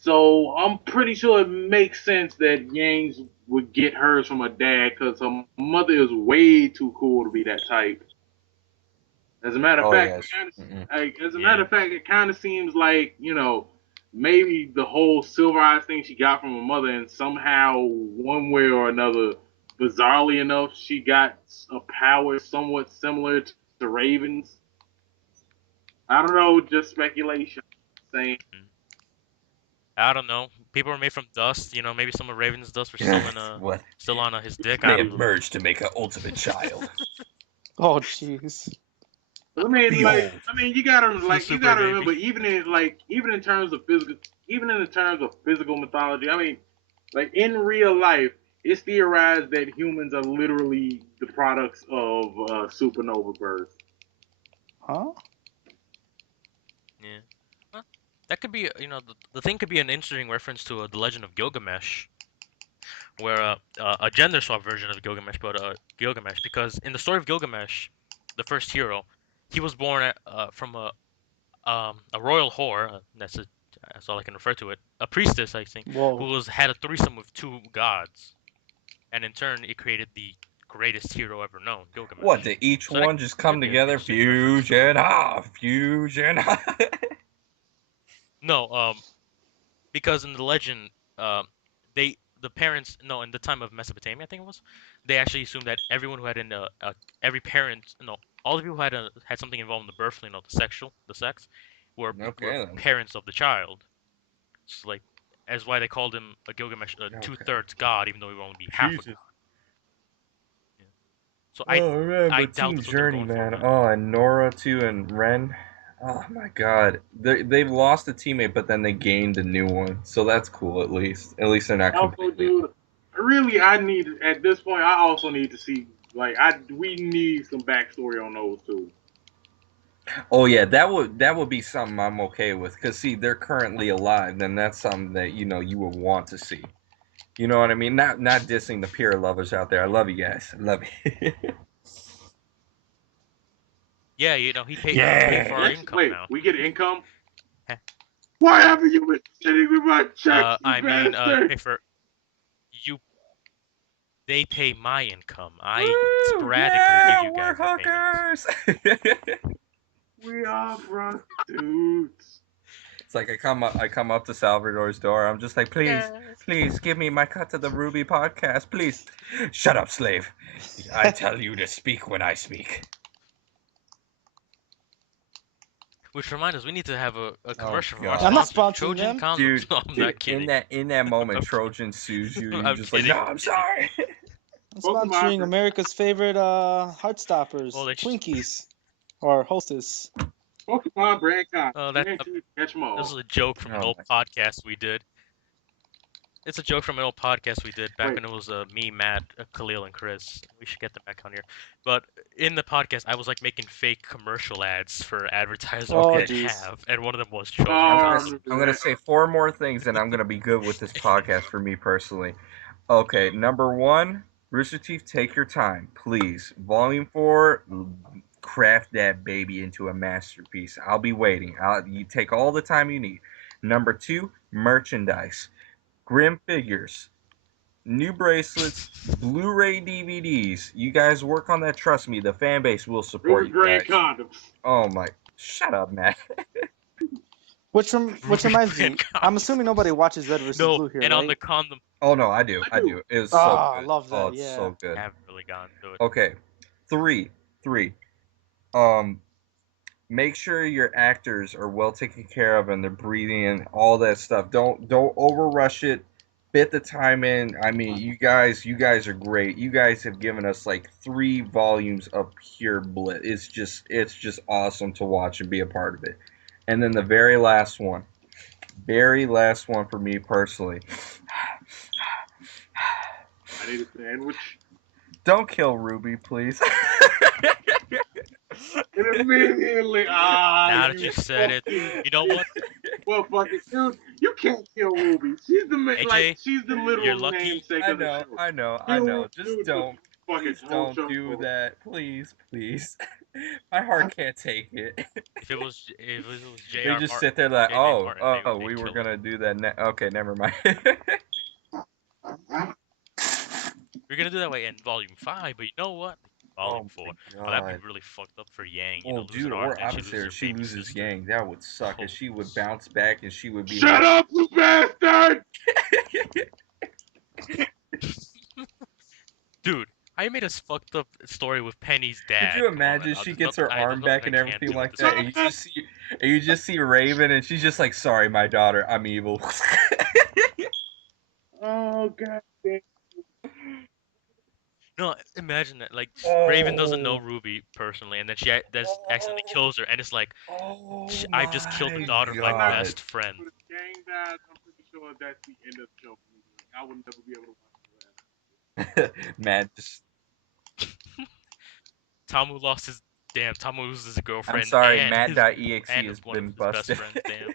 So I'm pretty sure it makes sense that Yang's would get hers from her dad because her mother is way too cool to be that type. As a matter of Oh fact, yes. Mm-mm. Yeah. it kind of seems like maybe the whole Silver Eyes thing she got from her mother, and somehow one way or another, bizarrely enough, she got a power somewhat similar to Raven's. I don't know, just speculation. Saying Mm. I don't know. People are made from dust. You know, maybe some of Raven's dust were still in What? still on his dick. I They don't know. emerged to make an ultimate child. Oh, jeez. Behold. You gotta Super remember, baby. even in the terms of physical mythology. I mean, like in real life, it's theorized that humans are literally the products of supernova birth. Huh? Yeah. Well, that could be, the thing could be an interesting reference to the Legend of Gilgamesh, where a gender swap version of Gilgamesh, but Gilgamesh, because in the story of Gilgamesh, the first hero, he was born from a royal whore. That's all I can refer to it. A priestess, I think, who Whoa. had a threesome with two gods, and in turn, it created the greatest hero ever known, What, Gilgamesh. did each So that one just could come be an together? interesting reference to Fusion, fusion. no, because in the legend, the parents, no, in the time of Mesopotamia, I think it was, they actually assumed that everyone who had every parent, no, all the people who had something involved in the birth, the sex, were Okay then. parents of the child. So like, as why they called him a Gilgamesh, a Okay. two-thirds god, even though he would only be half a god. Jesus. Yeah. So Oh man, I but doubt Team that's what they were Journey, going for man. with it. Oh, and Nora too, and Ren. Oh my God, they've lost a teammate, but then they gained a new one, so that's cool at least. At least they're not Also, completely. dude, really, I need at this point. I also need to see we need some backstory on those two. Oh yeah, that would be something I'm okay with. Cause see, they're currently alive, then that's something that you would want to see. You know what I mean? Not dissing the peer lovers out there. I love you guys. I love you. Yeah, he's paying for our Yeah. income Wait, now. we get income? Why haven't you been sending me my checks, you I mean, bastard? pay for you. They pay my income. I Woo! sporadically give Yeah, you we're guys your payments. hookers. We are prostitutes. It's like I come up to Salvador's door. I'm just like, please, Yes. please give me my cut of the RWBy podcast, please. Shut up, slave. I tell you to speak when I speak. Which reminds us, we need to have a Oh commercial from our I'm God, not sponsors, sponsoring Trojan them. Condoms. dude, No, I'm dude. not kidding. In that moment, I'm Trojan sues you. kidding. You're I'm just like, kidding. no, I'm I'm kidding. sorry. I'm Pokemon sponsoring America's favorite Well, Heartstoppers, they should, Twinkies, or Hostess. Pokemon brand cotton. that Guaranteed to catch them this is all. a joke from an Oh old my. podcast we did. It's a joke from an old podcast we did back Wait, when it was me, Matt, Khalil, and Chris. We should get them back on here. But in the podcast, I was like making fake commercial ads for advertisers we Oh, Okay. didn't jeez. have, and one of them was oh, Trojan I Condoms. I'm remember gonna that. say four more things, and I'm gonna be good with this podcast for me personally. Okay, number one, Rooster Teeth, take your time, please. Volume 4, craft that baby into a masterpiece. I'll be waiting. You take all the time you need. Number two, merchandise. Grim figures, new bracelets, Blu-ray DVDs. You guys work on that. Trust me, the fan base will support Ruby you brand guys. condoms. Oh my! Shut up, Matt. Which Ruby reminds brand me, I'm condoms. assuming nobody watches Red versus No, Blue here, and on the right? condom, Oh no, I do. I I do. do. It's so Ah, I good. love Oh, that. it's Yeah. so good. I haven't really gone to it. Okay, three. Um, make sure your actors are well taken care of and they're breathing and all that stuff. Don't overrush it. Fit the time in. I mean, you guys are great. You guys have given us like 3 volumes of pure bliss. It's just awesome to watch and be a part of it. And then the very last one for me personally. I need a sandwich. Don't kill Ruby, please. And immediately, Now that you you said it, fucking you know what, well, fucking dude, you can't kill Ruby. She's the AJ, she's the you're literal lucky. namesake I of the know, show. I know, I Kill know. Ruby, Just dude, don't, fucking please whole don't show do over. that. Please, please. My heart can't take it. If it was They J.R. just Martin, sit there like, J.J. Martin, we they'd were kill it. gonna do that. Okay, never mind. We're gonna do that way in Volume 5, but you know what? Volume Oh 4. my Oh, that'd be god. really fucked up for Yang. You Well, know, losing dude, arms or and she opposite, loses if her she baby loses sister. Yang, that would suck. Oh. And she would bounce back, and she would be Shut up, you bastard! Dude, I made a fucked up story with Penny's dad. Could you Come on, man. imagine she There's gets her there's arm nothing back I and can't everything do with like this that, movie. and you just see Raven, and she's just like, "Sorry, my daughter, I'm evil." Oh god damn. No, imagine that. Like, Raven doesn't know Oh. Ruby personally, and then she accidentally kills her, and it's like, Oh I've just killed the my daughter of my god. best friend. When the gang dies, I'm pretty sure that's the end of the show for me. I would never be able to watch it. Man, just Tamu lost his. Damn, Tamu loses his girlfriend I'm sorry, and Matt.exe and has one of been his best busted. friends. Damn.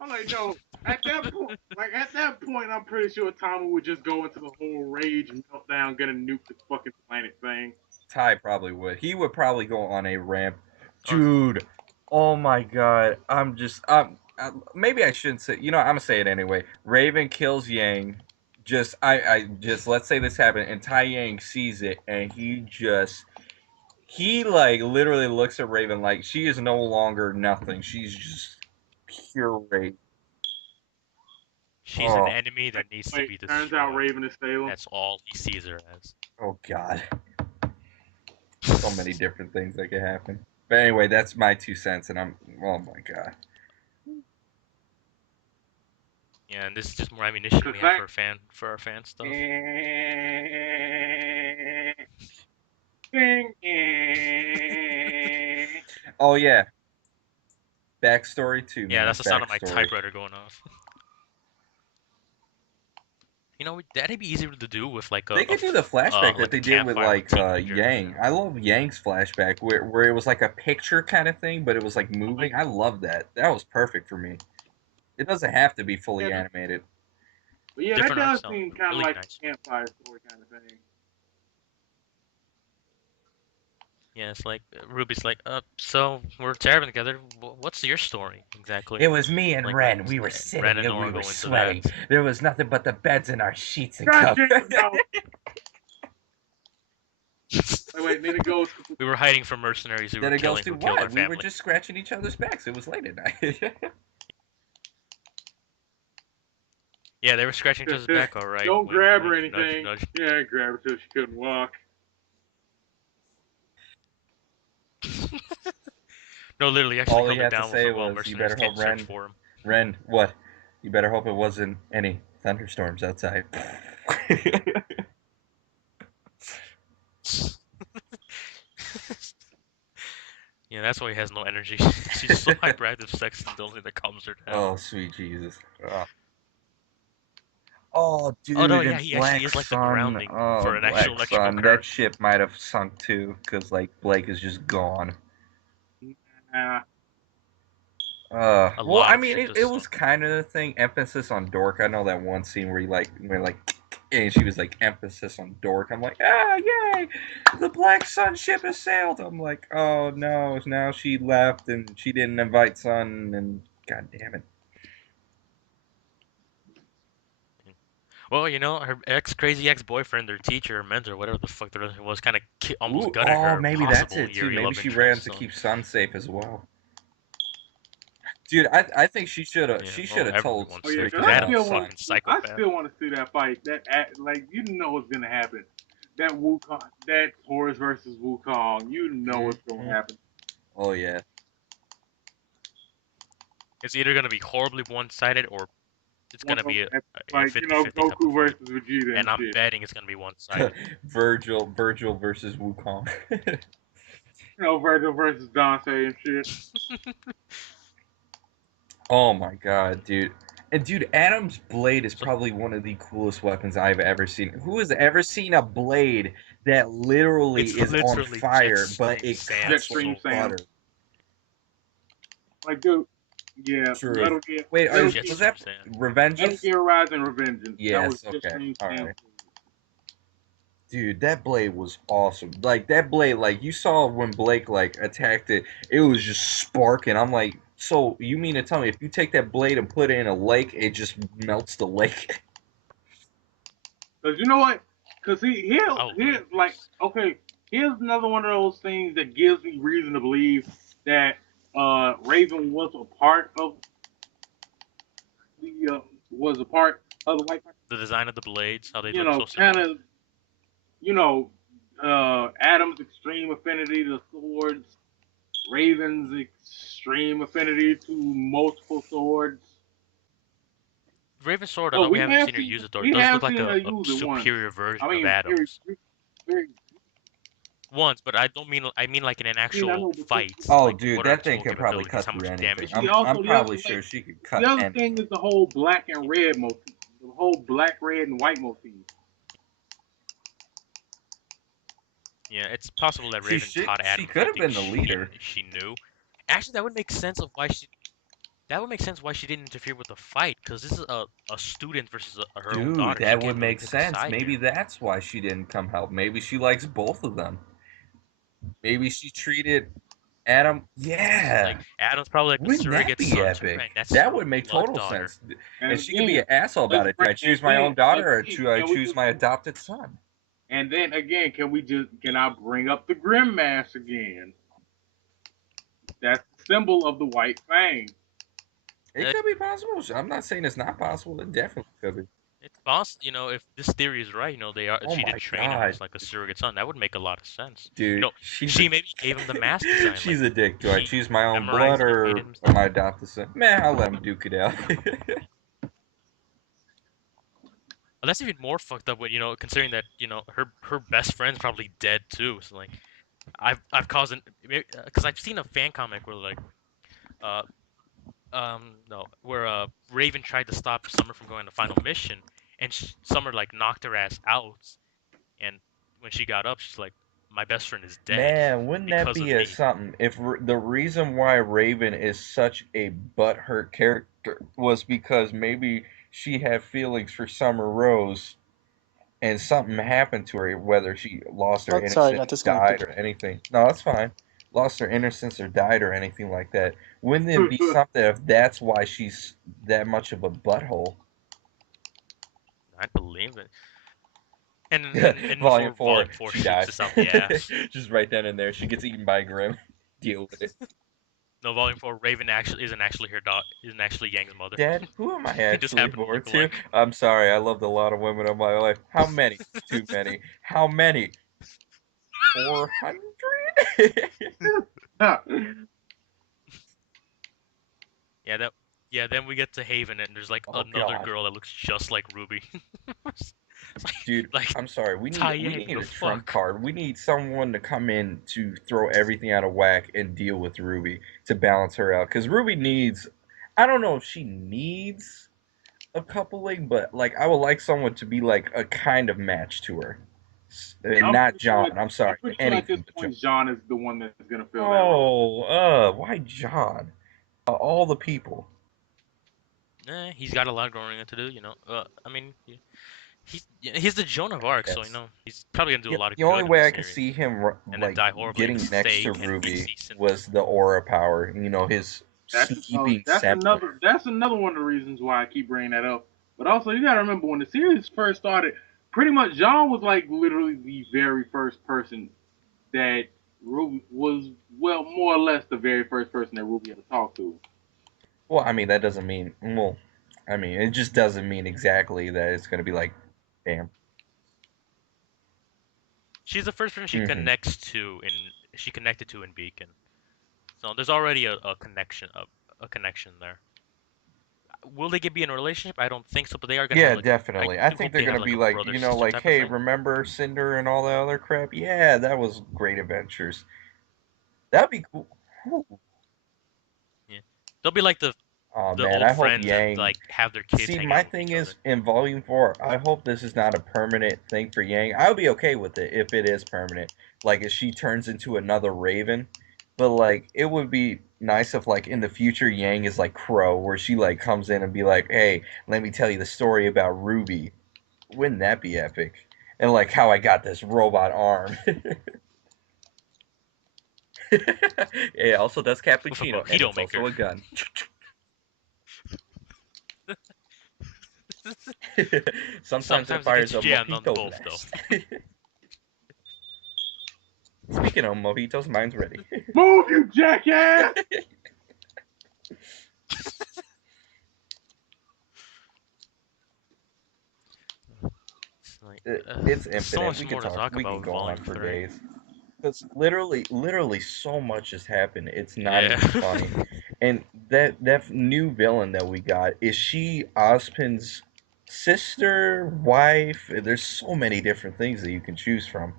I'm like, no. At that point, I'm pretty sure Tommy would just go into the whole rage meltdown, gonna nuke the fucking planet thing. Ty probably would. He would probably go on a ramp. Dude, oh my god. Maybe I shouldn't say, I'm gonna say it anyway. Raven kills Yang. Just let's say this happened and Tai Yang sees it and he like literally looks at Raven like she is no longer nothing. She's just pure rage. She's an enemy that needs to be Wait, turns out destroyed. Raven is Salem. That's all he sees her as. Oh god. So many different things that could happen. But anyway, that's my 2 cents, and oh my god. Yeah, and this is just more ammunition we have for our fan stuff. Oh yeah. Backstory too. Yeah, man. that's the sound of my Backstory. typewriter going off. You know, that'd be easier to do with like a. They could do the flashback that like they a did with campfire like teenagers, Yang. I love Yang's flashback where it was like a picture kind of thing, but it was like moving. I love that. That was perfect for me. It doesn't have to be fully animated. But yeah, Different that art does style, seem kind of really like nice. a campfire story kind of thing. Yeah, it's like Ruby's like, so we're traveling together. What's your story exactly? It was me and Like, Ren. We were sitting Ren and Nora we go were into sweating. that. There was nothing but the beds and our sheets and God covers. damn, no. Wait, then it goes. We were hiding from mercenaries who Then were it goes killing to who killed our what? We were family. just scratching each other's backs. It was late at night. Yeah, they were scratching each other's back, all right. Don't Wink, grab her or wink, nudge, anything. nudge. Yeah, grab her till she couldn't walk. No, literally, actually All held he it had to down say while was, "You mercenaries better came hope to search Ren, for him. Ren, what? You better hope it wasn't any thunderstorms outside." Yeah, that's why he has no energy. She's so hyperactive, sex is the only thing that calms her down. Oh, sweet Jesus. Oh, dude, Oh, no, and yeah, he Black actually is like the Sun. grounding Oh, for an Black actual electrical Sun. current. That ship might have sunk too, because like Blake is just gone. Nah. A Well, lot I of mean, shit it just was sunk. kind of the thing. Emphasis on dork. I know that one scene where and she was like, emphasis on dork. I'm like, yay! The Black Sun ship has sailed. I'm like, oh no, now she left and she didn't invite Sun, and god damn it. Well, you know, her crazy ex-boyfriend, their teacher, or mentor, whatever the fuck the relationship was, kind of almost Ooh, gutted her maybe that's possible it year too. Maybe 11 she ran trip, to so. keep Sun safe as well. Dude, I think she should have. Yeah, She well, should have told. everyone's Oh yeah, safe, because because I Adam's still a want. fucking I psychopath. still want to see that fight. Like you know what's gonna happen. That Wukong, that Horus versus Wukong. You know what's gonna happen. Oh yeah. It's either gonna be horribly one-sided, or it's gonna be a Like 50-50 type of Goku fight. versus Vegeta. And I'm shit. betting it's gonna be one-sided. Virgil versus Wukong. Virgil versus Dante and shit. Oh my god, dude. And dude, Adam's blade is So- probably one of the coolest weapons I've ever seen. Who has ever seen a blade that literally It's is on literally fire, Jetstream but it Sam cuts like Jetstream Sam. butter? Like, dude, yeah, True. Metal Gear. Wait, Metal was Gear, that Sam. Revenge? Metal Gear Rise and Revengeance. That was Yes, okay, Jetstream Sam. alright. Dude, that blade was awesome. Like that blade, like you saw when Blake like attacked it, it was just sparking. I'm like, so you mean to tell me if you take that blade and put it in a lake, it just melts the lake? Cause you know what? Cause Oh, here's like, okay, here's another one of those things that gives me reason to believe that Raven was a part of the White, the design of the blades, how they you look know, so similar. kind of, you know, Adam's extreme affinity to swords, Raven's extreme affinity to multiple swords. Raven's sword, I So know we haven't seen her use it though. It we does have look like seen her a use it once. superior version I of mean, Adam's. very, Once, but I don't mean I mean like in an I actual know, but fight. Oh, like, dude, what are her that thing tool could probably capabilities? cut How through much anything. damage? I'm probably sure she could cut the other anything. thing is the whole black and red motif, the whole black, red, and white motif. Yeah, it's possible that Raven taught Adam She could have something been the leader. she knew. Actually, that would make sense of why she. That would make sense why she didn't interfere with the fight, because this is a student versus her own Dude, daughter. She that can't would really make pick a sense. side Maybe here. that's why she didn't come help. Maybe she likes both of them. Maybe she treated Adam. Yeah. Like Adam's probably like the Wouldn't that surrogate be son to her, epic? and that's That her would make blood total daughter. sense. And she could be again, an asshole about it. Do I choose my own daughter or do I choose my adopted son? And then again, can I bring up the Grim Mask again? That's the symbol of the White Fang. It could be possible. I'm not saying it's not possible. It definitely could be. It's possible, if this theory is right, Oh she my did train him God. as like a surrogate son. That would make a lot of sense. Dude, She maybe gave him the mask design. she's like, a dick. Do I she choose my own memorized blood it and made or it himself. my adopted son? Man, I'll let him duke it out. Well, that's even more fucked up when considering that her best friend's probably dead too. So like, I've caused an because I've seen a fan comic where like, uh, no, where Raven tried to stop Summer from going to final mission, and Summer like knocked her ass out, and when she got up, she's like, my best friend is dead. Man, wouldn't that because be of a me. something? If the reason why Raven is such a butthurt character was because maybe she had feelings for Summer Rose and something happened to her, whether she lost her Oh, sorry, got innocence, died, disconnected. or anything. No, that's fine. Lost her innocence or died or anything like that. Wouldn't it be something if that's why she's that much of a butthole? I believe it. And in Volume four, Volume 4 she shoots dies. us out the ass. Just right then and there, she gets eaten by Grim. Deal with it. No, Volume 4, Raven isn't actually her daughter, isn't actually Yang's mother. Dad, who am I They just actually happen to born look to? alike. I'm sorry, I loved a lot of women in my life. How many? Too many. How many? 400? Yeah, then we get to Haven and there's like Oh, another God. girl that looks just like Ruby. Dude, like I'm sorry. We Tayang, need the a trump fuck? card. We need someone to come in to throw everything out of whack and deal with Ruby to balance her out. Because Ruby needs, I don't know if she needs a coupling, but like I would like someone to be like a kind of match to her. And not John. I'm sorry. I'm pretty sure at this Anything but John. point, John is the one that's gonna fill that role. Oh, why John? All the people. He's got a lot growing up to do, I mean, he's the Joan of Arc, so Yes. he's probably gonna do a lot of The good only in way this I could series. see him And then like die horribly getting and next to fake and Ruby decent. was the aura power. His sleeping That's scepter. another one of the reasons why I keep bringing that up. But also, you gotta remember when the series first started, pretty much John was like literally the very first person that Ruby was, well, more or less the very first person that Ruby had to talk to. Well, I mean that doesn't mean it just doesn't mean exactly that it's gonna be like, damn. She's the first person she Mhm. connected to in Beacon. So there's already a connection there. Will they be in a relationship? I don't think so, but they are gonna Yeah, have, like, definitely. I I do think hope they're they have gonna like be a like, brother sister like, type of hey, thing. remember Cinder and all that other crap? Yeah, that was great adventures. That'd be cool. Ooh. They'll be like the Oh the man, old I hope friends that Yang. like have their kids See, hanging my out with thing each other. is in Volume 4. I hope this is not a permanent thing for Yang. I would be okay with it if it is permanent. Like if she turns into another Raven, but like it would be nice if like in the future Yang is like Crow, where she like comes in and be like, "Hey, let me tell you the story about Ruby." Wouldn't that be epic? And like how I got this robot arm. It also does With a cappuccino, and mojito it's maker. also a gun. Sometimes it Sometimes it fires gets a jammed on mojito both though. blast. Speaking of mojitos, mine's ready. Move, you jackass! It's like, It's so infinite. much We could more to talk. talk We can about with go on Volume for 3. days. Because literally, so much has happened. It's not Yeah. even funny. And that new villain that we got, is she Ozpin's sister, wife? There's so many different things that you can choose from.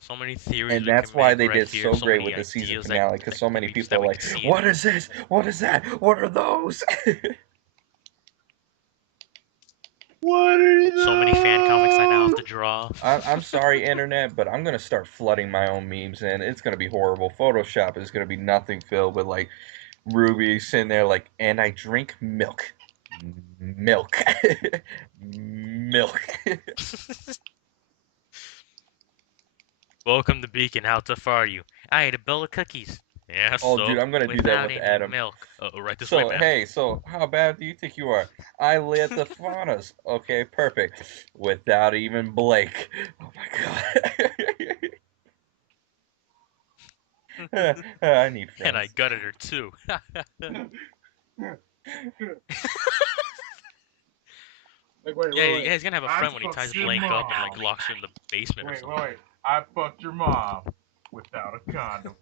So many theories And we that's can why make they right did here. so So great many with the season ideas finale. Because so many people that are we like, can see. "What is this? What is that? What are those?" What are So many fan comics I now have those? to draw. I'm sorry, internet, but I'm gonna start flooding my own memes, and it's gonna be horrible. Photoshop is gonna be nothing filled with like Ruby sitting there like, and I drink milk, milk, milk. Welcome to Beacon. How tough are you? I ate a bowl of cookies. Yeah, Oh, dude, so I'm gonna do that without with any Adam. milk. Oh, right this way, So ma'am. hey, so how bad do you think you are? I lit the faunas. Okay, perfect. Without even Blake. Oh my god. I need And I friends. gutted her too. Like, wait, Yeah, wait, yeah, wait. he's gonna have a I friend when he ties fucked your Blake up and mom. like locks her in the basement or Wait, something. wait, wait. I fucked your mom without a condom.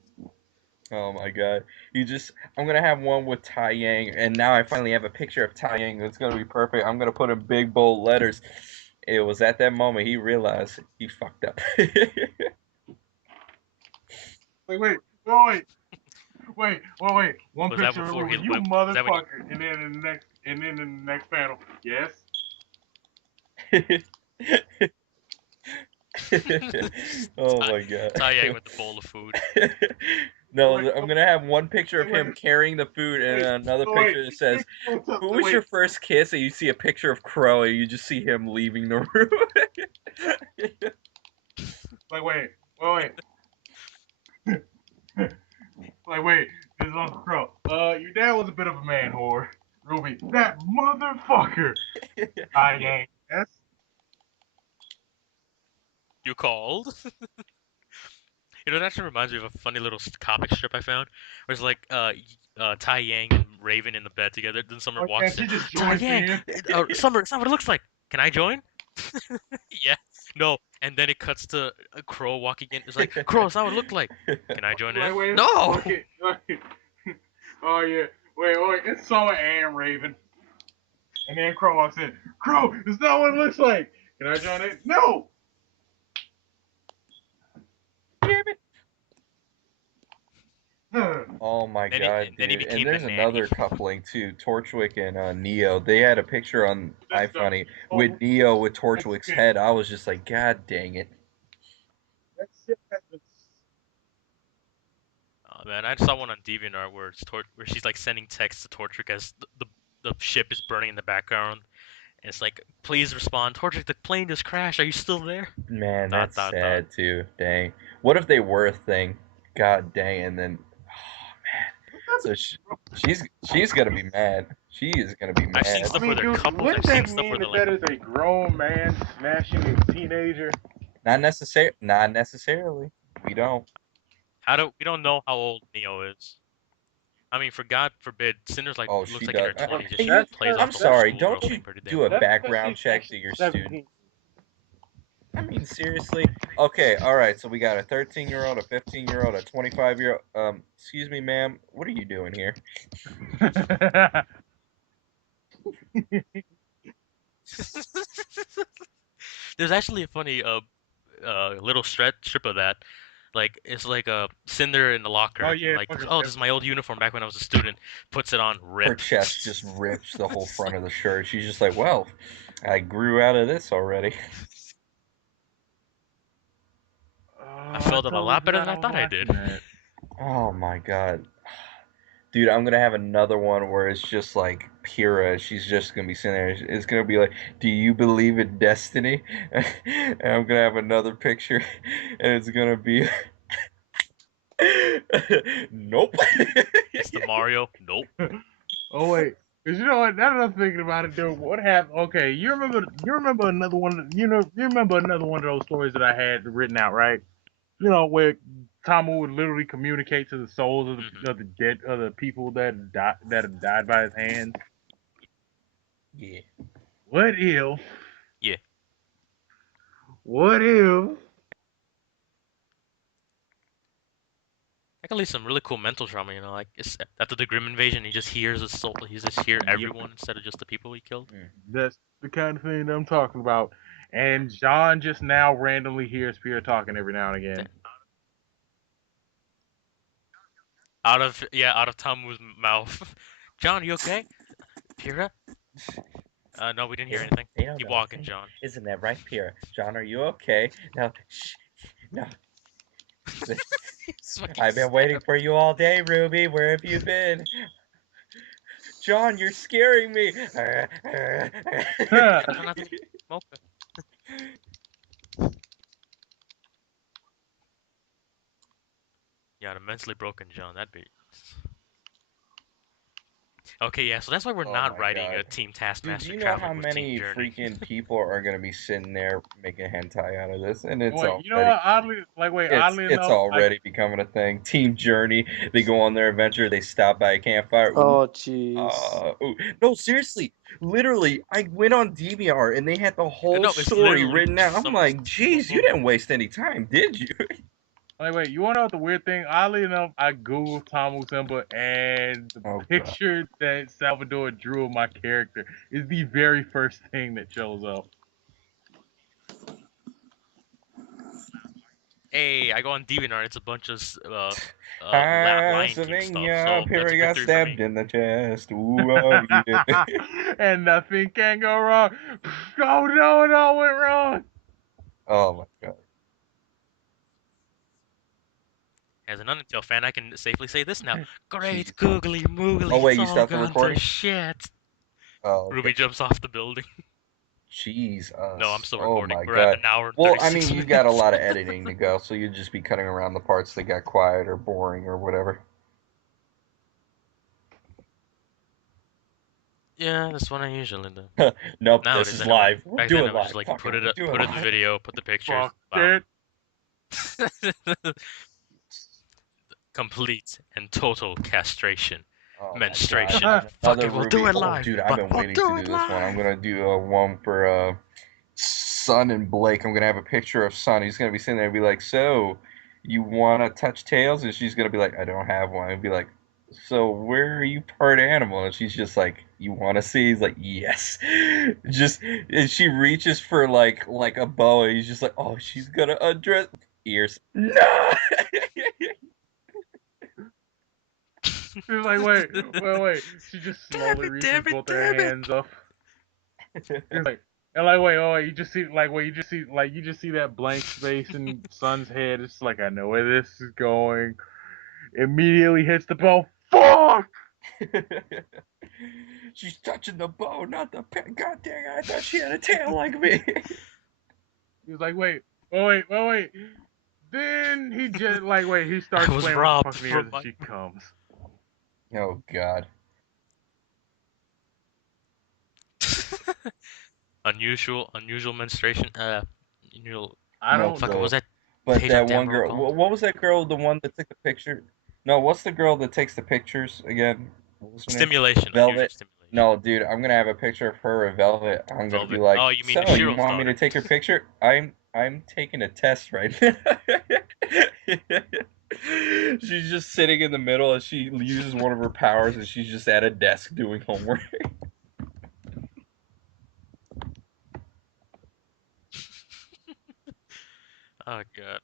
Oh my god. I'm gonna have one with Tai Yang, and now I finally have a picture of Tai Yang that's gonna be perfect. I'm gonna put in big bold letters. It was at that moment he realized he fucked up. Wait, wait, wait, wait. One Was that picture of before he Ruby, you was that when he motherfucker, and then in the next panel, yes. Oh my god. Tai Yang with the bowl of food. No, Wait, I'm gonna have one picture of wait, him carrying the food and wait, another wait. picture that says, "Who was your Wait, first kiss?" And you see a picture of Crow, and you just see him leaving the room. wait, wait. Wait. This is Uncle Crow. Your dad was a bit of a man whore. Ruby, that motherfucker. I ain't. Yes. You called? You know, that actually reminds me of a funny little comic strip I found. Where it's like Tai Yang and Raven in the bed together. Then Summer Oh, yeah, walks in. she just Tai joined Yang, in. Summer, it's not what it looks like. Can I join? Yeah. No. And then it cuts to a Crow walking in. It's like, Crow, it's not what it looked like. Can I join in? Wait. No. Okay. Oh yeah. Wait. It's Summer and Raven. And then Crow walks in. Crow, it's not what it looks like. Can I join in? No. Oh my Then god, he dude! And became the there's nanny. another coupling too, Torchwick and Neo. They had a picture on That's the. iFunny Oh, with Neo with that's Torchwick's been. head. I was just like, God dang it! That shit has been. Oh man, I saw one on DeviantArt where where she's like sending texts to Tortrick as the ship is burning in the background. And it's like, please respond, Tortrick. The plane just crashed. Are you still there? Man, Dot that's dot dot. sad too. Dang. What if they were a thing? God dang! And then, oh man. So she's gonna be mad. She is gonna be I've seen mad. I stuff where mean, they're dude, couples. I've wouldn't seen that stuff where mean they're that like, that is a grown man smashing a teenager? Not necessarily. We don't. we don't know how old Neo is. I mean, for God forbid, Cinder's like Oh, looks she like in does. her 20s and Hey, she you. just plays I'm off the whole sorry. schoolgirl Don't thing you pretty do a damn well. background check to your student? I mean, seriously. Okay, all right. So we got a 13-year-old, a 15-year-old, a 25-year-old. Excuse me, ma'am. What are you doing here? There's actually a funny little strip of that. Like it's like a Cinder in the locker. Oh, yeah, Like, fucking oh, this is my old uniform back when I was a student. Puts it on, Her rip. chest just rips the whole front of the shirt. She's just like, well, I grew out of this already. I filled it a totally lot better forgot than I was thought I did. watching that. Oh my god. Dude, I'm gonna have another one where it's just like Pyrrha. She's just gonna be sitting there. It's gonna be like, "Do you believe in destiny?" And I'm gonna have another picture, and it's gonna be, "Nope." Mm-hmm. It's the Mario. Nope. Oh wait, 'cause you know what? Now that I'm thinking about it, dude, what happened? Okay, you remember another one? You remember another one of those stories that I had written out, right? You know where Tamu would literally communicate to the souls of Mhm. of the dead, of the people that have died by his hands. Yeah. What if? Yeah. What if? That can lead some really cool mental trauma, you know, like it's after the Grim invasion, he just hears his soul. He just hear Yep. everyone instead of just the people he killed. That's the kind of thing that I'm talking about. And John just now randomly hears Pierre talking every now and again. Out of Tamu's mouth. John, you okay? Pyrrha? No, we didn't hear anything. They don't Keep know a walking, thing. John. Isn't that right, Pyrrha? John, are you okay? No, shh, no. I've been waiting for you all day, Ruby. Where have you been? John, you're scaring me. I don't have any smoke. Yeah, the mentally broken John. That'd be. Okay, yeah. So that's why we're Oh not my writing God. a Team Dude, Taskmaster do you know how traveling with Team many Journey. freaking people are gonna be sitting there making hentai out of this? And it's Wait, you know already what? Oddly it's enough, already becoming a thing. Team Journey, they go on their adventure, they stop by a campfire. Ooh, Oh jeez. ooh. No, seriously, literally, I went on DVR and they had the whole No, it's story literally written out. I'm someone's like, full geez, you story. didn't waste any time, did you? wait, you wanna know what the weird thing? Oddly enough, I googled Tomu Simba, and the Oh god. picture that Salvador drew of my character is the very first thing that shows up. Hey, I go on DeviantArt. It's a bunch of Lion King stuff. Pennsylvania, So that's a Perry got victory for me. stabbed in the chest. Ooh, oh, yeah. And nothing can go wrong. Oh no, it all went wrong. Oh my god. As an Undertale fan, I can safely say this now. Great Jesus. googly moogly, Oh, wait, it's you all stopped the gone recording? to shit. Oh, okay. Ruby jumps off the building. Jesus. No, I'm still Oh recording. my We're at god. an hour and Well, 36 I mean, you minutes. got a lot of editing to go, so you'd just be cutting around the parts that got quiet or boring or whatever. Yeah, that's what I usually do. Nope, this Nowadays, is anyway. live. We're Back then, doing I was live. just like, Fuck put it, it we're up, doing put in the live. video, put the pictures. Fuck Wow. it. Complete and total castration. Oh my Menstruation. god. Fuck Another it, we'll Ruby. do it Oh, live. dude, I've But been we'll waiting do to it do this one. I'm live. gonna do one for Sun and Blake. I'm gonna have a picture of Sun. He's gonna be sitting there and be like, "So, you wanna touch tails?" And she's gonna be like, "I don't have one." And be like, "So where are you part animal?" And she's just like, "You wanna see?" He's like, "Yes." Just and she reaches for like a boa. He's just like, "Oh, she's gonna undress ears." No. She's like, wait. She just Damn slowly it, reaches damn it, both her damn it. hands up. She's like, and like, wait, you just see that blank space in Sun's head. It's like, I know where this is going. Immediately hits the ball. Fuck! She's touching the bow, not the pet. God dang it, I thought she had a tail like me. He was like, wait. Then he just he starts I was playing with the robbed fucking ears from and my she comes. Oh god. unusual menstruation. Unusual. I No, don't Fuck, know. what was that but page on that one Damn girl. called? What was that girl? The one that took the picture? No, what's the girl that takes the pictures again? What was her name? Stimulation. Unusual Velvet. stimulation. No, dude, I'm gonna have a picture of her or Velvet. I'm gonna be Velvet. like, Oh, you mean so you Shiro's want me to daughter? take your picture? I'm taking a test right now. She's just sitting in the middle and she uses one of her powers and she's just at a desk doing homework. Oh god.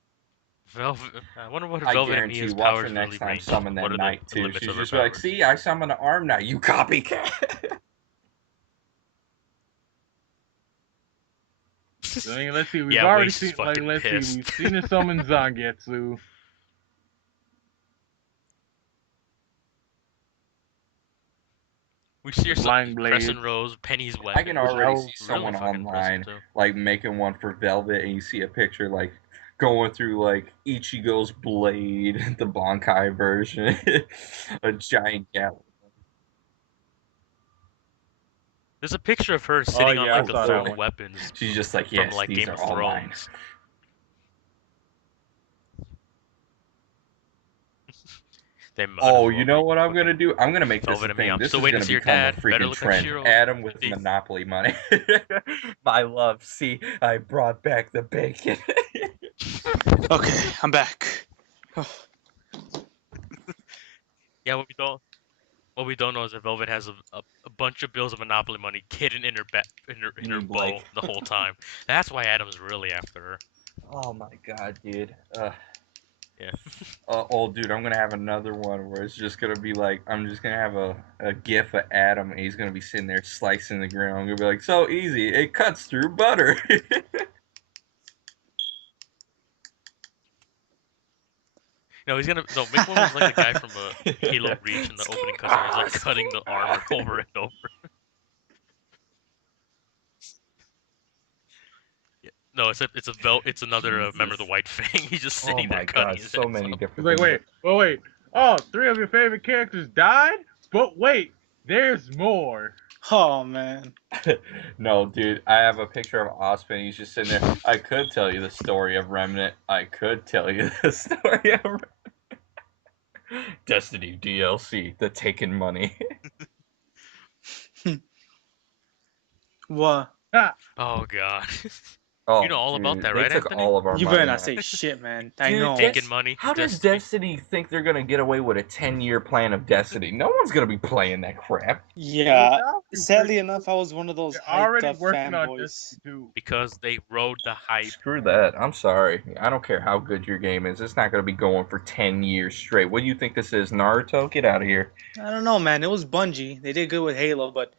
Velvet. I wonder what I Velvet and guarantee Mia's you, watch her powers next really time range. summon What that are knight the too. limits She's of her just like, powers? see, I summon an arm knight. You copycat. I mean, let's see. We've Yeah, already Waste is seen. Like, fucking let's pissed. see. We've seen her summon Zangetsu. We see her Flying blade. Crescent Rose, Penny's weapon. I can which already is see really someone fucking impressive, online too. like making one for Velvet, and you see a picture like going through like Ichigo's blade, the Bankai version, a giant galley. There's a picture of her sitting on yeah, I like the saw that throne one. of weapons She's just like, from yes, like these Game are of all mine. Thrones. Oh, you know what I'm gonna do? I'm gonna make this Velvet a and me. thing. I'm This still is waiting gonna to see your become a dad. Better freaking look like trend. Shiro. Adam with See? Monopoly money. My love, see, I brought back the bacon. Okay, I'm back. Yeah, what we don't know is that Velvet has a bunch of bills of Monopoly money hidden in her in her mean bow Blake. the whole time. That's why Adam's really after her. Oh my god, dude. Yeah. Oh, dude, I'm gonna have another one where it's just gonna be like, I'm just gonna have a gif of Adam, and he's gonna be sitting there slicing the ground. I'm gonna be like, so easy, it cuts through butter. No, he's gonna make one was like the guy from Halo Reach in the opening cutscene. He's like cutting the armor over and over. Yeah. No, it's another member of the White Fang. He's just Oh sitting there my cutting god, his so head many off. different He's like, things. wait. Oh, 3 of your favorite characters died? But wait, there's more. Oh man. No, dude, I have a picture of Osman. He's just sitting there. I could tell you the story of Remnant. I could tell you the story of Destiny DLC, the taken money. What? Oh god. Oh, You know all about dude, that, they right, took Anthony? all of our You money. better not man. say shit, man. I Dude, know. Taking money. How does Destiny. Destiny think they're gonna get away with a 10-year plan of Destiny? No one's gonna be playing that crap. Yeah. Well, Sadly enough, I was one of those they're hyped already up working on fanboys. Destiny 2. Because they rode the hype. Screw that. I'm sorry. I don't care how good your game is. It's not gonna be going for 10 years straight. What do you think this is, Naruto? Get out of here. I don't know, man. It was Bungie. They did good with Halo, but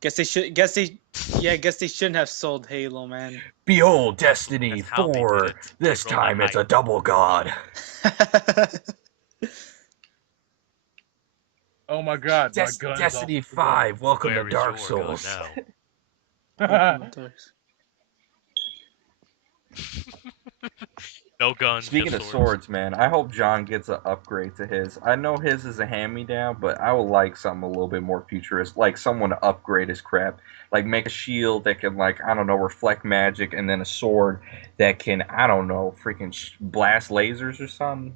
guess they shouldn't have sold Halo, man. Behold, Destiny That's how they did 4. it. This They rode that time it's a hype. double god. Oh my god, my gun is Destiny off the 5. Welcome Where to is Dark your gun Souls. now? gun. No guns. Speaking just of swords, man, I hope John gets an upgrade to his. I know his is a hand-me-down, but I would like something a little bit more futurist, like someone to upgrade his crap. Like make a shield that can, like, I don't know, reflect magic, and then a sword that can, I don't know, freaking blast lasers or something.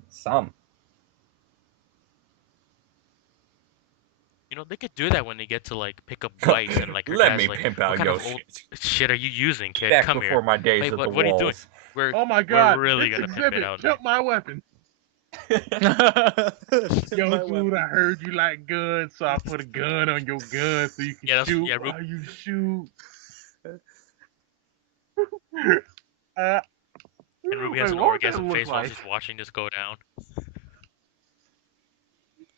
You know, they could do that when they get to like pick up Weiss and like her Let dad's me like, pimp what out kind your of old shit. shit are you using, kid? Back Come before here. my days Wait, of the what are you doing? walls. Oh my god, really this gonna pimp it exhibit, out pimp my weapon. Yo, My dude, weapon. I heard you like guns, so I put a gun on your gun so you can Yeah, that's- shoot yeah, while you shoot. And Ruby has wait, an what would that orgasm look face while like? she's watching this go down.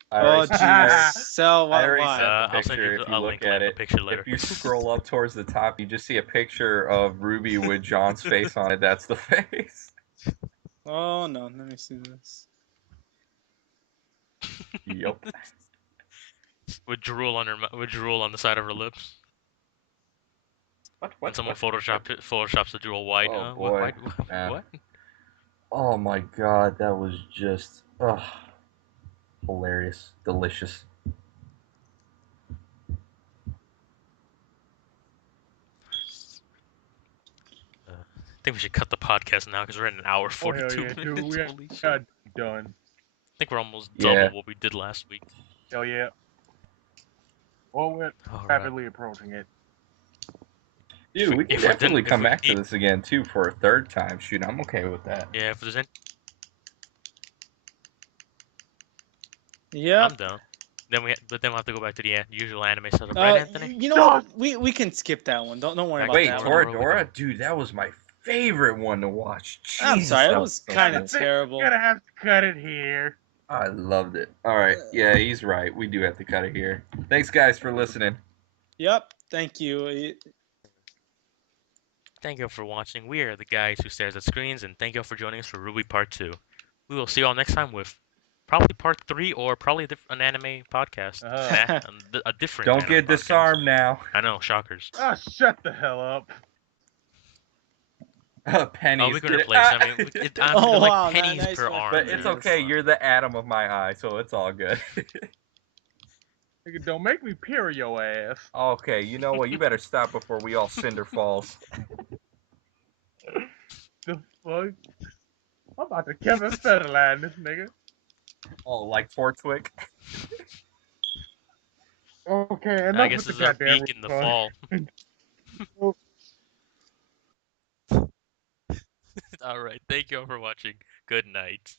Oh jeez. So I already what? sent the I'll send picture you if a you look link at a it. picture later. If you scroll up towards the top, you just see a picture of Ruby with John's face on it. That's the face. Oh no, let me see this. Yup. with drool on the side of her lips. What? And someone photoshops the drool white. Oh, boy. Man. What? Oh my god, that was just hilarious, delicious. I think we should cut the podcast now because we're at an hour Oh, 42 hell yeah, minutes. dude, we Holy shit. got done. I think we're almost Yeah. double what we did last week. Hell yeah. Well, we're All right. rapidly approaching it. Dude, we can if we definitely didn't- come if we back to need- this again too for a third time. Shoot, I'm okay with that. Yeah, if there's any, Yeah. I'm down. Then we'll have to go back to the usual anime setup, right, Anthony? You know what? We can skip that one. Don't worry Like, about Wait, that one. Toradora? Dude, that was my favorite one to watch. I'm Jesus, sorry, it that was so kind of good. terrible. Gonna have to cut it here. I loved it. All right, yeah, he's right. We do have to cut it here. Thanks, guys, for listening. Yep. Thank you. Thank you for watching. We are the guys who stares at screens, and thank you for joining us for RWBy Part 2. We will see you all next time with probably Part 3 or probably an anime podcast. A different Don't anime get podcast. disarmed now. I know, shockers. Oh, shut the hell up. Pennies. Oh, we can get it? replace. I mean, I'm Oh, like wow, pennies nice per arm. But reference. it's man. okay. Come on. You're the atom of my eye, so it's all good. Nigga, don't make me peer your ass. Okay, you know what? You better stop before we all cinder falls. The fuck? I'm about to Kevin Federline this nigga. Oh, like Portwick. Okay, enough I guess with the this is our goddamn peak in the refund. fall. All right. Thank you all for watching. Good night.